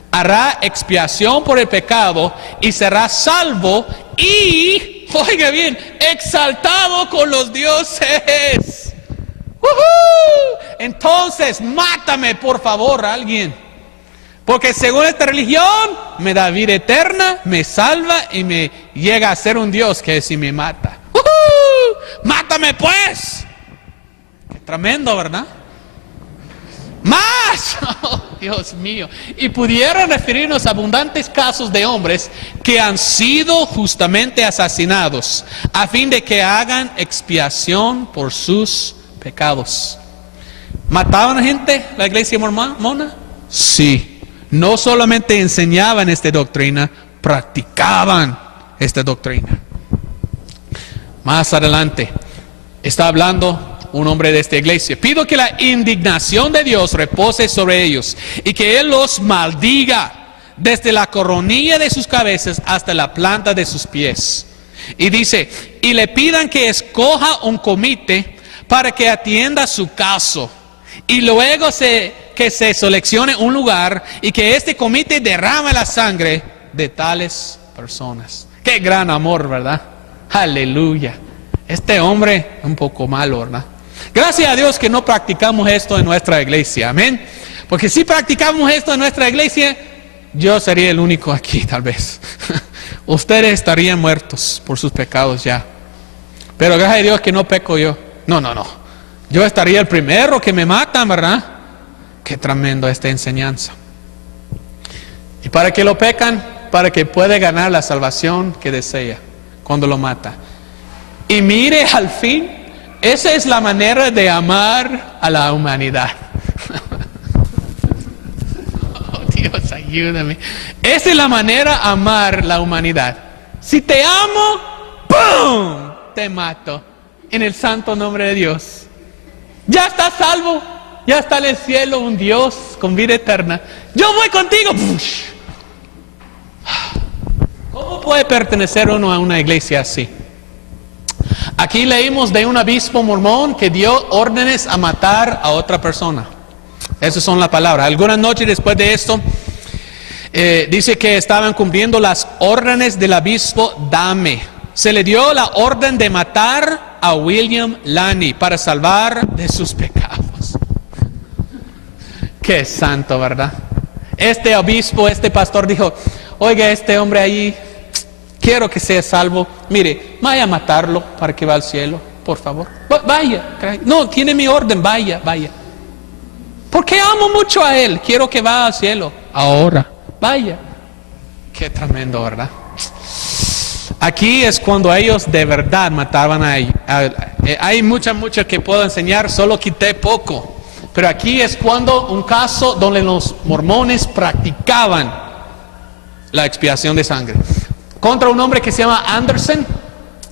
Hará expiación por el pecado y será salvo y, oiga bien, exaltado con los dioses. Entonces, mátame por favor alguien, porque según esta religión me da vida eterna, me salva y me llega a ser un Dios que si me mata. Mátame pues. Qué tremendo, ¿verdad? Más, oh, Dios mío. Y pudieran referirnos a abundantes casos de hombres que han sido justamente asesinados a fin de que hagan expiación por sus pecados. ¿Mataban gente la iglesia mormona? Sí. No solamente enseñaban esta doctrina, practicaban esta doctrina. Más adelante está hablando un hombre de esta iglesia. Pido que la indignación de Dios repose sobre ellos y que Él los maldiga desde la coronilla de sus cabezas hasta la planta de sus pies. Y dice, y le pidan que escoja un comité para que atienda su caso. Y luego que se seleccione un lugar y que este comité derrame la sangre de tales personas. Qué gran amor, ¿verdad? Aleluya. Este hombre es un poco malo, ¿verdad? Gracias a Dios que no practicamos esto en nuestra iglesia, amén. Porque si practicamos esto en nuestra iglesia, yo sería el único aquí tal vez. Ustedes estarían muertos por sus pecados ya. Pero gracias a Dios que no peco yo. No. Yo estaría el primero que me matan, ¿verdad? Qué tremendo esta enseñanza. ¿Y para qué lo pecan? Para que pueda ganar la salvación que desea cuando lo mata. Y mire al fin esa es la manera de amar a la humanidad. Oh, Dios, ayúdame. Esa es la manera de amar la humanidad. Si te amo, ¡pum!, te mato. En el santo nombre de Dios. Ya estás salvo. Ya está en el cielo un Dios con vida eterna. Yo voy contigo. ¿Cómo puede pertenecer uno a una iglesia así? Aquí leímos de un obispo mormón que dio órdenes a matar a otra persona. Esas son las palabras. Algunas noches después de esto, dice que estaban cumpliendo las órdenes del obispo Dahme. Se le dio la orden de matar a William Laney para salvar de sus pecados. Qué santo, ¿verdad? Este obispo, este pastor dijo, oiga, este hombre ahí, quiero que sea salvo. Mire, vaya a matarlo para que va al cielo, por favor. Vaya, no, tiene mi orden, vaya. Porque amo mucho a él, quiero que va al cielo. Ahora, vaya. Qué tremendo, ¿verdad? Aquí es cuando ellos de verdad mataban a ellos. Hay mucho que puedo enseñar, solo quité poco. Pero aquí es cuando un caso donde los mormones practicaban la expiación de sangre. Contra un hombre que se llama Anderson,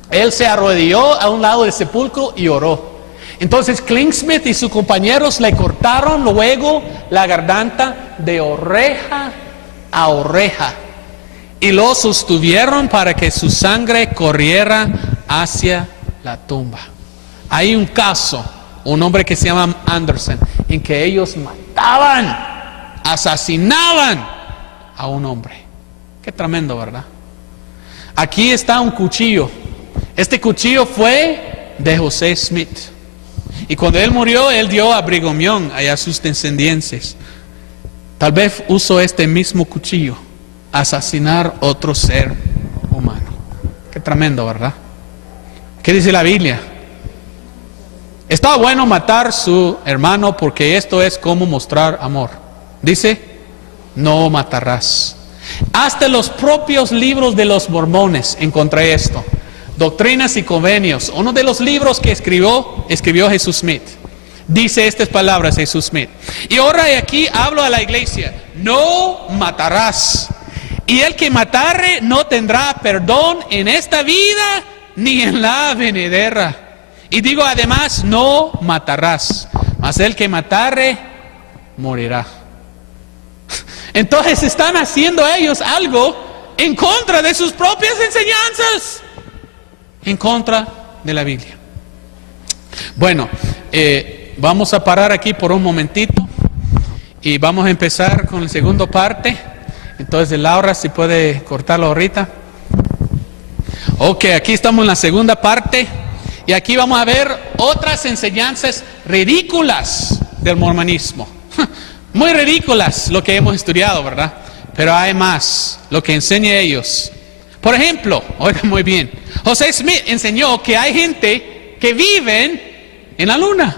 él se arrodilló a un lado del sepulcro y oró. Entonces Klingsmith y sus compañeros le cortaron luego la garganta de oreja a oreja y lo sostuvieron para que su sangre corriera hacia la tumba. Hay un caso, un hombre que se llama Anderson, en que ellos mataban, asesinaban a un hombre. Qué tremendo, ¿verdad? Aquí está un cuchillo. Este cuchillo fue de José Smith. Y cuando él murió, él dio a Brigham Young y a sus descendientes. Tal vez usó este mismo cuchillo a asesinar otro ser humano. Qué tremendo, ¿verdad? ¿Qué dice la Biblia? Está bueno matar a su hermano porque esto es como mostrar amor. Dice, no matarás. Hasta los propios libros de los mormones encontré esto. Doctrinas y Convenios, uno de los libros que escribió Jesús Smith. Dice estas palabras Jesús Smith. Y ahora aquí hablo a la iglesia. No matarás. Y el que matare no tendrá perdón en esta vida ni en la venidera. Y digo además, no matarás, mas el que matare, morirá. Entonces están haciendo ellos algo en contra de sus propias enseñanzas, en contra de la Biblia. Bueno, vamos a parar aquí por un momentito y vamos a empezar con la segunda parte. Entonces Laura, si puede cortarlo ahorita. Ok, aquí estamos en la segunda parte. Y aquí vamos a ver otras enseñanzas ridículas del mormonismo. Muy ridículas lo que hemos estudiado, ¿verdad? Pero hay más, lo que enseñan ellos. Por ejemplo, oigan muy bien, José Smith enseñó que hay gente que vive en la luna.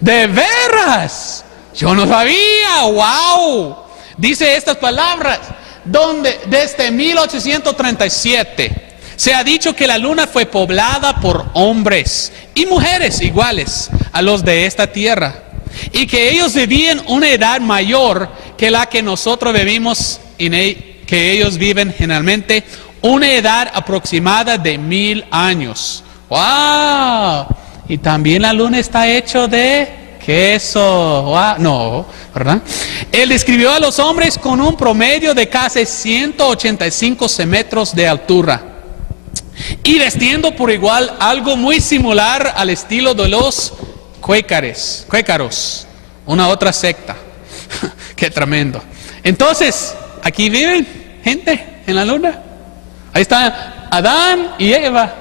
¡De veras! Yo no sabía, ¡wow! Dice estas palabras, donde desde 1837... se ha dicho que la luna fue poblada por hombres y mujeres iguales a los de esta tierra. Y que ellos vivían una edad mayor que la que nosotros vivimos, que ellos viven generalmente una edad aproximada de 1000 años. ¡Wow! Y también la luna está hecho de queso. ¡Wow! No, ¿verdad? Él describió a los hombres con un promedio de casi 185 metros de altura. Y vestiendo por igual algo muy similar al estilo de los cuécaros, una otra secta. Qué tremendo. Entonces, aquí viven gente en la luna. Ahí está Adán y Eva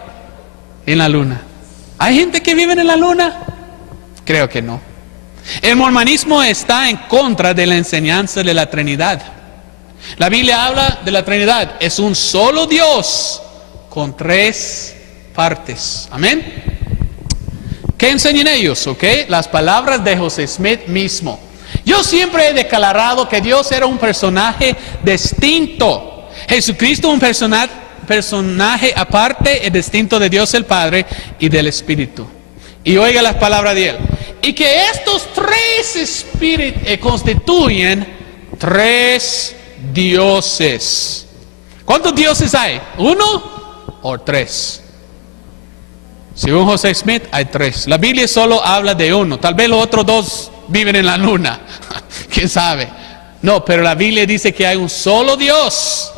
en la luna. ¿Hay gente que vive en la luna? Creo que no. El mormonismo está en contra de la enseñanza de la Trinidad. La Biblia habla de la Trinidad. Es un solo Dios con 3 partes. Amén. ¿Qué enseñan ellos? ¿Ok? Las palabras de José Smith mismo. Yo siempre he declarado que Dios era un personaje distinto. Jesucristo un personaje aparte y distinto de Dios el Padre y del Espíritu. Y oiga las palabras de él. Y que estos tres espíritus constituyen tres dioses. ¿Cuántos dioses hay? ¿Uno o tres? Según José Smith, hay tres. La Biblia solo habla de uno. Tal vez los otros dos viven en la luna. ¿Quién sabe? No, pero la Biblia dice que hay un solo Dios.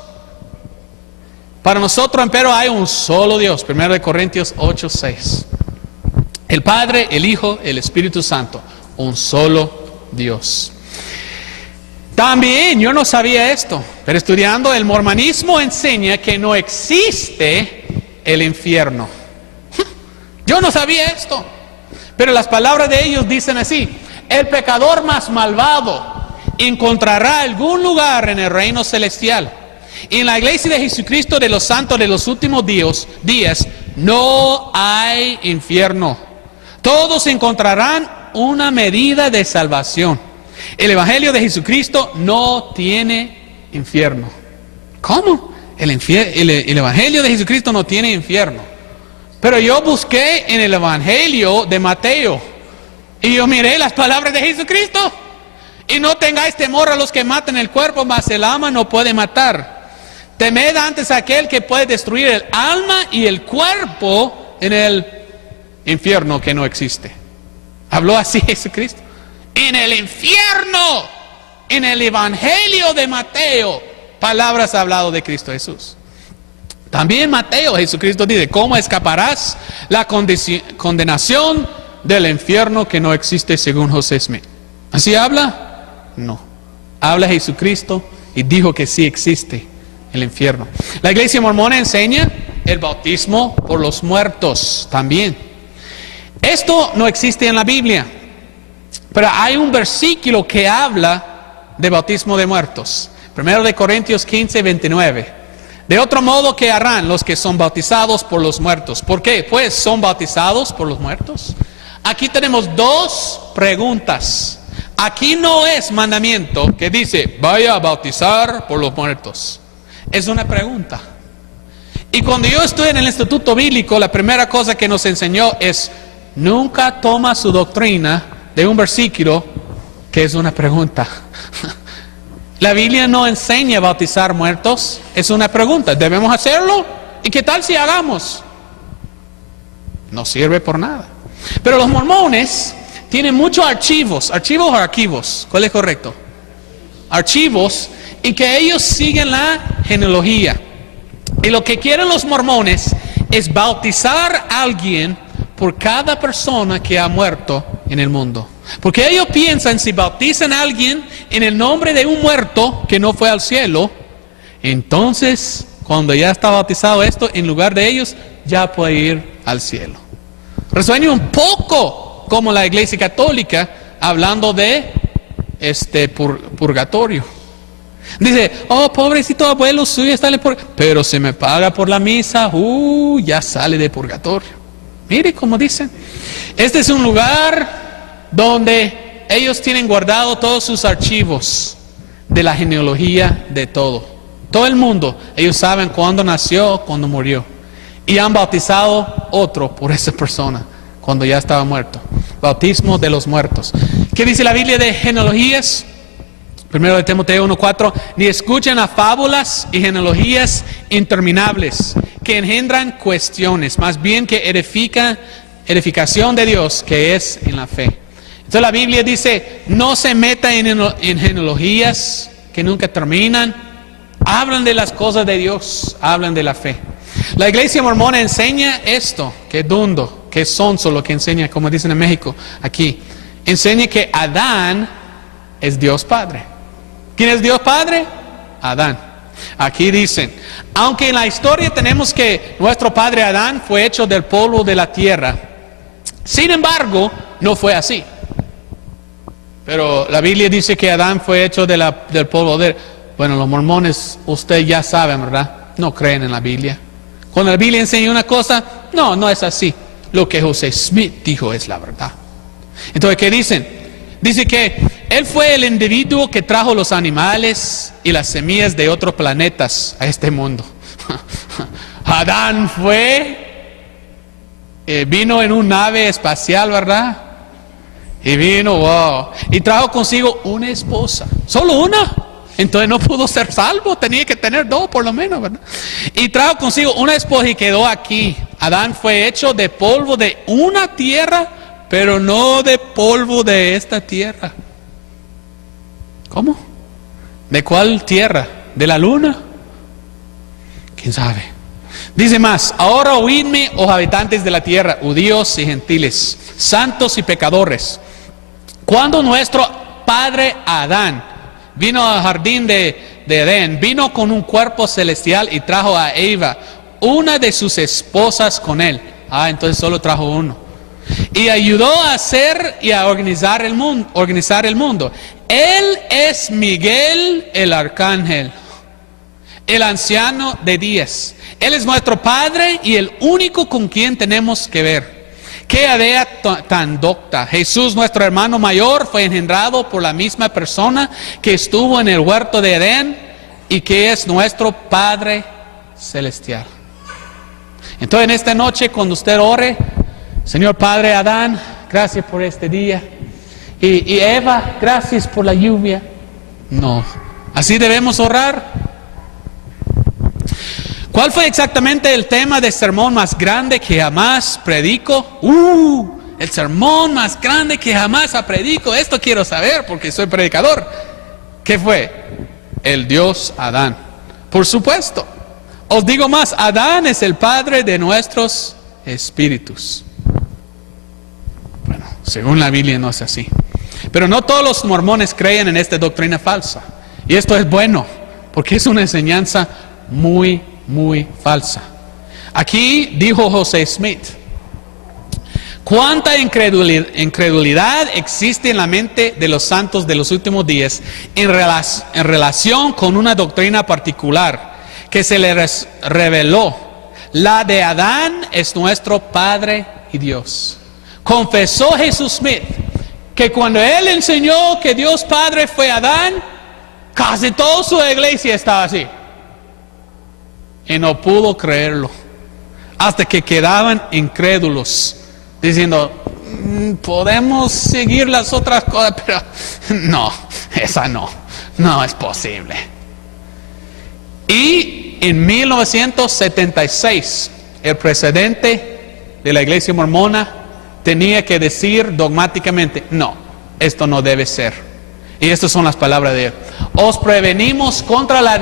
Para nosotros, empero, hay un solo Dios. 1 Corintios 8:6. El Padre, el Hijo, el Espíritu Santo. Un solo Dios. También, yo no sabía esto, pero estudiando el mormonismo enseña que no existe el infierno. Yo no sabía esto, pero las palabras de ellos dicen así: el pecador más malvado encontrará algún lugar en el reino celestial. Y en la iglesia de Jesucristo de los santos de los últimos días no hay infierno. Todos encontrarán una medida de salvación. El evangelio de Jesucristo no tiene infierno. ¿Cómo? El evangelio de Jesucristo no tiene infierno. Pero yo busqué en el evangelio de Mateo y yo miré las palabras de Jesucristo. Y no tengáis temor a los que matan el cuerpo, mas el alma no puede matar. Temed antes a aquel que puede destruir el alma y el cuerpo en el infierno que no existe. Habló así Jesucristo. En el infierno, en el evangelio de Mateo, palabras ha hablado de Cristo Jesús. También Mateo, Jesucristo dice: ¿cómo escaparás la condenación del infierno que no existe, según José Smith? ¿Así habla? No. Habla Jesucristo y dijo que sí existe el infierno. La iglesia mormona enseña el bautismo por los muertos también. Esto no existe en la Biblia, pero hay un versículo que habla de bautismo de muertos. 1 Corintios 15:29. De otro modo que harán los que son bautizados por los muertos. ¿Por qué? Pues son bautizados por los muertos. Aquí tenemos dos preguntas. Aquí no es mandamiento que dice: vaya a bautizar por los muertos. Es una pregunta. Y cuando yo estuve en el Instituto Bíblico, la primera cosa que nos enseñó es: nunca toma su doctrina de un versículo que es una pregunta. La Biblia no enseña a bautizar muertos, es una pregunta. ¿Debemos hacerlo? ¿Y qué tal si hagamos? No sirve por nada. Pero los mormones tienen muchos archivos. ¿Archivos o archivos? ¿Cuál es correcto? Archivos, y que ellos siguen la genealogía. Y lo que quieren los mormones es bautizar a alguien por cada persona que ha muerto en el mundo. Porque ellos piensan, si bautizan a alguien en el nombre de un muerto que no fue al cielo, entonces cuando ya está bautizado esto, en lugar de ellos, ya puede ir al cielo. Resuena un poco como la iglesia católica hablando de purgatorio. Dice: oh, pobrecito abuelo suyo está en el purgatorio, pero se me paga por la misa, ya sale de purgatorio. Mire cómo dicen. Este es un lugar donde ellos tienen guardado todos sus archivos de la genealogía de todo. Todo el mundo, ellos saben cuándo nació, cuándo murió. Y han bautizado otro por esa persona cuando ya estaba muerto. Bautismo de los muertos. ¿Qué dice la Biblia de genealogías? 1 Timoteo 1:4. Ni escuchen a fábulas y genealogías interminables que engendran cuestiones, más bien que edificación de Dios, que es en la fe. Entonces la Biblia dice: no se meta en genealogías que nunca terminan. Hablan de las cosas de Dios, hablan de la fe. La iglesia mormona enseña esto, que dundo, que sonso lo que enseña, como dicen en México, aquí. Enseña que Adán es Dios Padre. ¿Quién es Dios Padre? Adán. Aquí dicen: aunque en la historia tenemos que nuestro padre Adán fue hecho del polvo de la tierra, sin embargo, no fue así. Pero la Biblia dice que Adán fue hecho del polvo de... Bueno, los mormones, ustedes ya saben, ¿verdad? No creen en la Biblia. Cuando la Biblia enseña una cosa, no es así. Lo que José Smith dijo es la verdad. Entonces, ¿qué dicen? Dice que él fue el individuo que trajo los animales y las semillas de otros planetas a este mundo. Adán vino en una nave espacial, ¿verdad? Y vino, wow, y trajo consigo una esposa, solo una. Entonces no pudo ser salvo, tenía que tener dos por lo menos, ¿verdad? Y trajo consigo una esposa y quedó aquí. Adán fue hecho de polvo de una tierra, pero no de polvo de esta tierra. ¿Cómo? ¿De cuál tierra? ¿De la luna? ¿Quién sabe? Dice más: ahora oídme, oh habitantes de la tierra, judíos y gentiles, santos y pecadores. Cuando nuestro padre Adán vino al jardín de Edén, vino con un cuerpo celestial y trajo a Eva, una de sus esposas, con él. Entonces solo trajo uno. Y ayudó a hacer y a organizar el mundo. Él es Miguel el arcángel, el anciano de días. Él es nuestro Padre y el único con quien tenemos que ver. ¡Qué idea tan docta! Jesús, nuestro hermano mayor, fue engendrado por la misma persona que estuvo en el huerto de Edén y que es nuestro Padre celestial. Entonces en esta noche, cuando usted ore: Señor Padre Adán, gracias por este día. Y Eva, gracias por la lluvia. No, así debemos orar. ¿Cuál fue exactamente el tema del sermón más grande que jamás predico? El sermón más grande que jamás predico. Esto quiero saber porque soy predicador. ¿Qué fue? El Dios Adán. Por supuesto. Os digo más: Adán es el padre de nuestros espíritus. Bueno, según la Biblia no es así. Pero no todos los mormones creen en esta doctrina falsa. Y esto es bueno, porque es una enseñanza muy falsa. Aquí dijo José Smith: cuánta incredulidad existe en la mente de los santos de los últimos días en relación con una doctrina particular que se les reveló. La de Adán es nuestro Padre y Dios. Confesó Jesús Smith que cuando él enseñó que Dios Padre fue Adán, casi toda su iglesia estaba así. Y no pudo creerlo, hasta que quedaban incrédulos, diciendo: podemos seguir las otras cosas, pero no, esa no es posible. Y en 1976, el presidente de la iglesia mormona tenía que decir dogmáticamente: no, esto no debe ser. Y estas son las palabras de él: os prevenimos contra la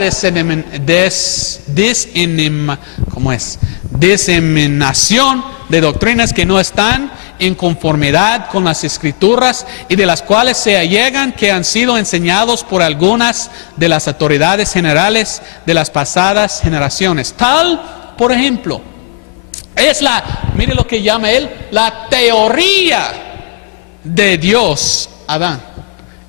diseminación de doctrinas que no están en conformidad con las Escrituras y de las cuales se allegan que han sido enseñados por algunas de las autoridades generales de las pasadas generaciones. Tal, por ejemplo, es mire lo que llama él, la teoría de Dios Adán.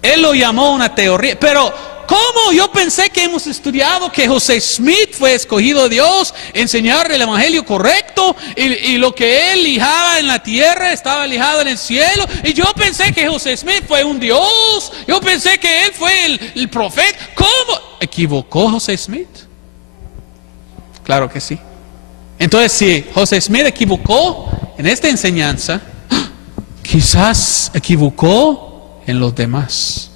Él lo llamó una teoría, pero ¿cómo? Yo pensé que hemos estudiado que José Smith fue escogido de Dios, enseñar el evangelio correcto, y lo que él lijaba en la tierra estaba lijado en el cielo. Y yo pensé que José Smith fue un Dios, yo pensé que él fue el profeta. ¿Cómo? ¿Equivocó José Smith? Claro que sí. Entonces, si José Smith equivocó en esta enseñanza, quizás equivocó en los demás.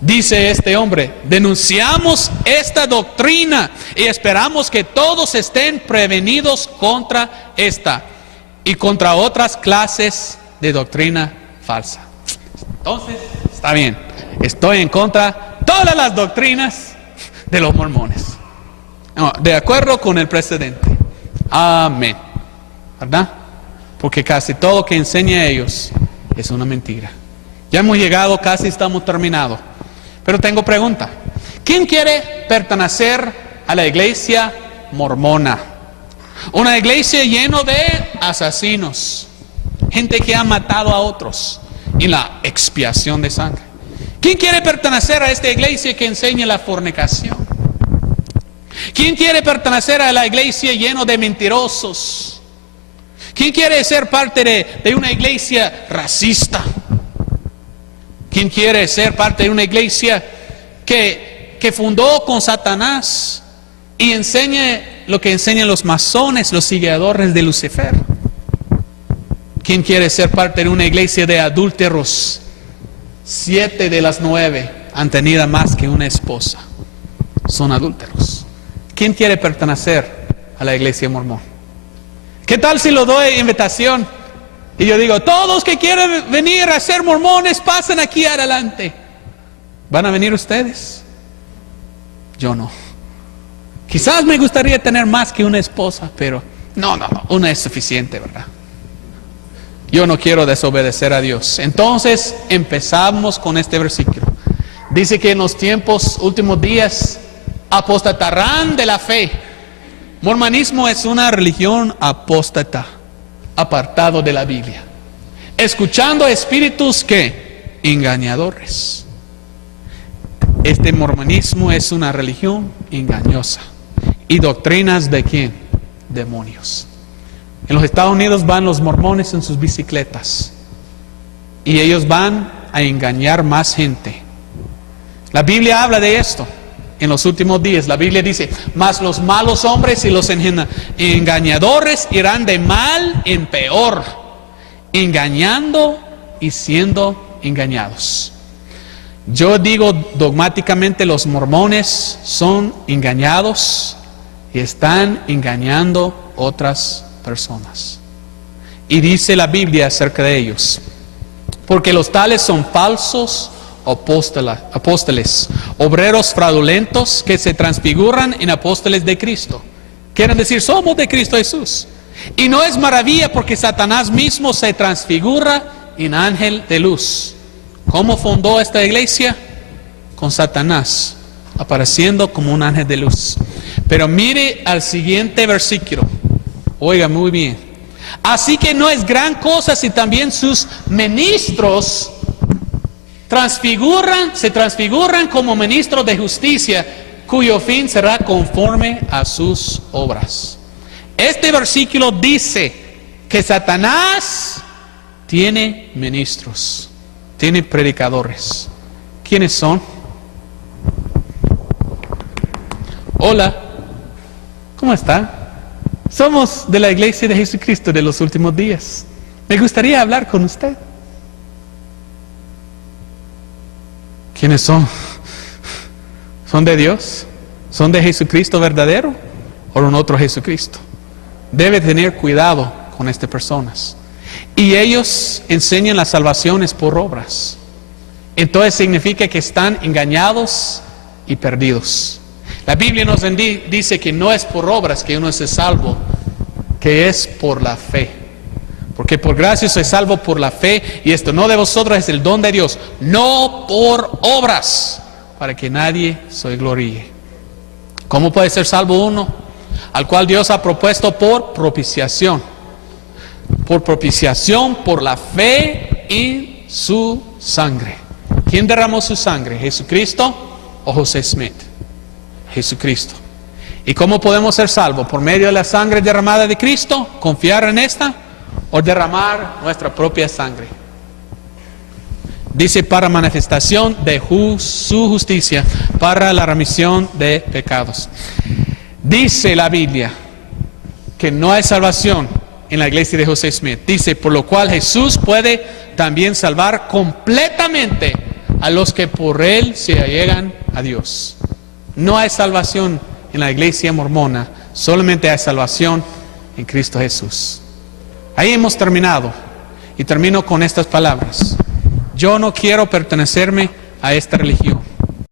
Dice este hombre: denunciamos esta doctrina y esperamos que todos estén prevenidos contra esta y contra otras clases de doctrina falsa. Entonces, está bien, estoy en contra de todas las doctrinas de los mormones, de acuerdo con el precedente. Amén. ¿Verdad? Porque casi todo lo que enseña a ellos es una mentira. Ya hemos llegado, casi estamos terminados. Pero tengo pregunta: ¿quién quiere pertenecer a la iglesia mormona? Una iglesia llena de asesinos, gente que ha matado a otros en la expiación de sangre. ¿Quién quiere pertenecer a esta iglesia que enseña la fornicación? ¿Quién quiere pertenecer a la iglesia llena de mentirosos? ¿Quién quiere ser parte de una iglesia racista? ¿Quién quiere ser parte de una iglesia que fundó con Satanás y enseña lo que enseñan los masones, los seguidores de Lucifer. ¿Quién quiere ser parte de una iglesia de adúlteros? 7 de las 9 han tenido más que una esposa. Son adúlteros. ¿Quién quiere pertenecer a la iglesia mormón? ¿Qué tal si lo doy invitación? Y yo digo, todos que quieren venir a ser mormones, pasen aquí adelante. ¿Van a venir ustedes? Yo no. Quizás me gustaría tener más que una esposa, pero no, una es suficiente, ¿verdad? Yo no quiero desobedecer a Dios. Entonces empezamos con este versículo. Dice que en los últimos días apostatarán de la fe. Mormonismo es una religión apóstata, apartado de la Biblia, escuchando espíritus que engañadores. Este mormonismo es una religión engañosa. ¿Y doctrinas de quién? Demonios. En los Estados Unidos van los mormones en sus bicicletas y ellos van a engañar más gente. La Biblia habla de esto. En los últimos días, la Biblia dice, mas los malos hombres y los engañadores irán de mal en peor, engañando y siendo engañados. Yo digo dogmáticamente, los mormones son engañados y están engañando otras personas. Y dice la Biblia acerca de ellos, porque los tales son falsos apóstoles, obreros fraudulentos que se transfiguran en apóstoles de Cristo. Quieren decir, somos de Cristo Jesús. Y no es maravilla, porque Satanás mismo se transfigura en ángel de luz. ¿Cómo fundó esta iglesia? Con Satanás apareciendo como un ángel de luz. Pero mire al siguiente versículo. Oiga muy bien. Así que no es gran cosa si también sus ministros se transfiguran como ministros de justicia, cuyo fin será conforme a sus obras. Este versículo dice que Satanás tiene ministros, tiene predicadores. ¿Quiénes son? Hola, ¿cómo está? Somos de la iglesia de Jesucristo de los últimos días. Me gustaría hablar con usted. ¿Quiénes son? ¿Son de Dios? ¿Son de Jesucristo verdadero o un otro Jesucristo? Debe tener cuidado con estas personas. Y ellos enseñan las salvaciones por obras. Entonces significa que están engañados y perdidos. La Biblia nos dice que no es por obras que uno es salvo, que es por la fe. Porque por gracia soy salvo por la fe, y esto no de vosotros, es el don de Dios, no por obras, para que nadie se gloríe. ¿Cómo puede ser salvo uno? Al cual Dios ha propuesto por propiciación. Por propiciación, por la fe en su sangre. ¿Quién derramó su sangre? ¿Jesucristo o José Smith? Jesucristo. ¿Y cómo podemos ser salvos? Por medio de la sangre derramada de Cristo, confiar en esta, o derramar nuestra propia sangre. Dice, para manifestación de su justicia, para la remisión de pecados. Dice la Biblia que no hay salvación en la iglesia de José Smith. Dice, por lo cual Jesús puede también salvar completamente a los que por él se allegan a Dios. No hay salvación en la iglesia mormona, solamente hay salvación en Cristo Jesús. Ahí hemos terminado, y termino con estas palabras. Yo no quiero pertenecerme a esta religión.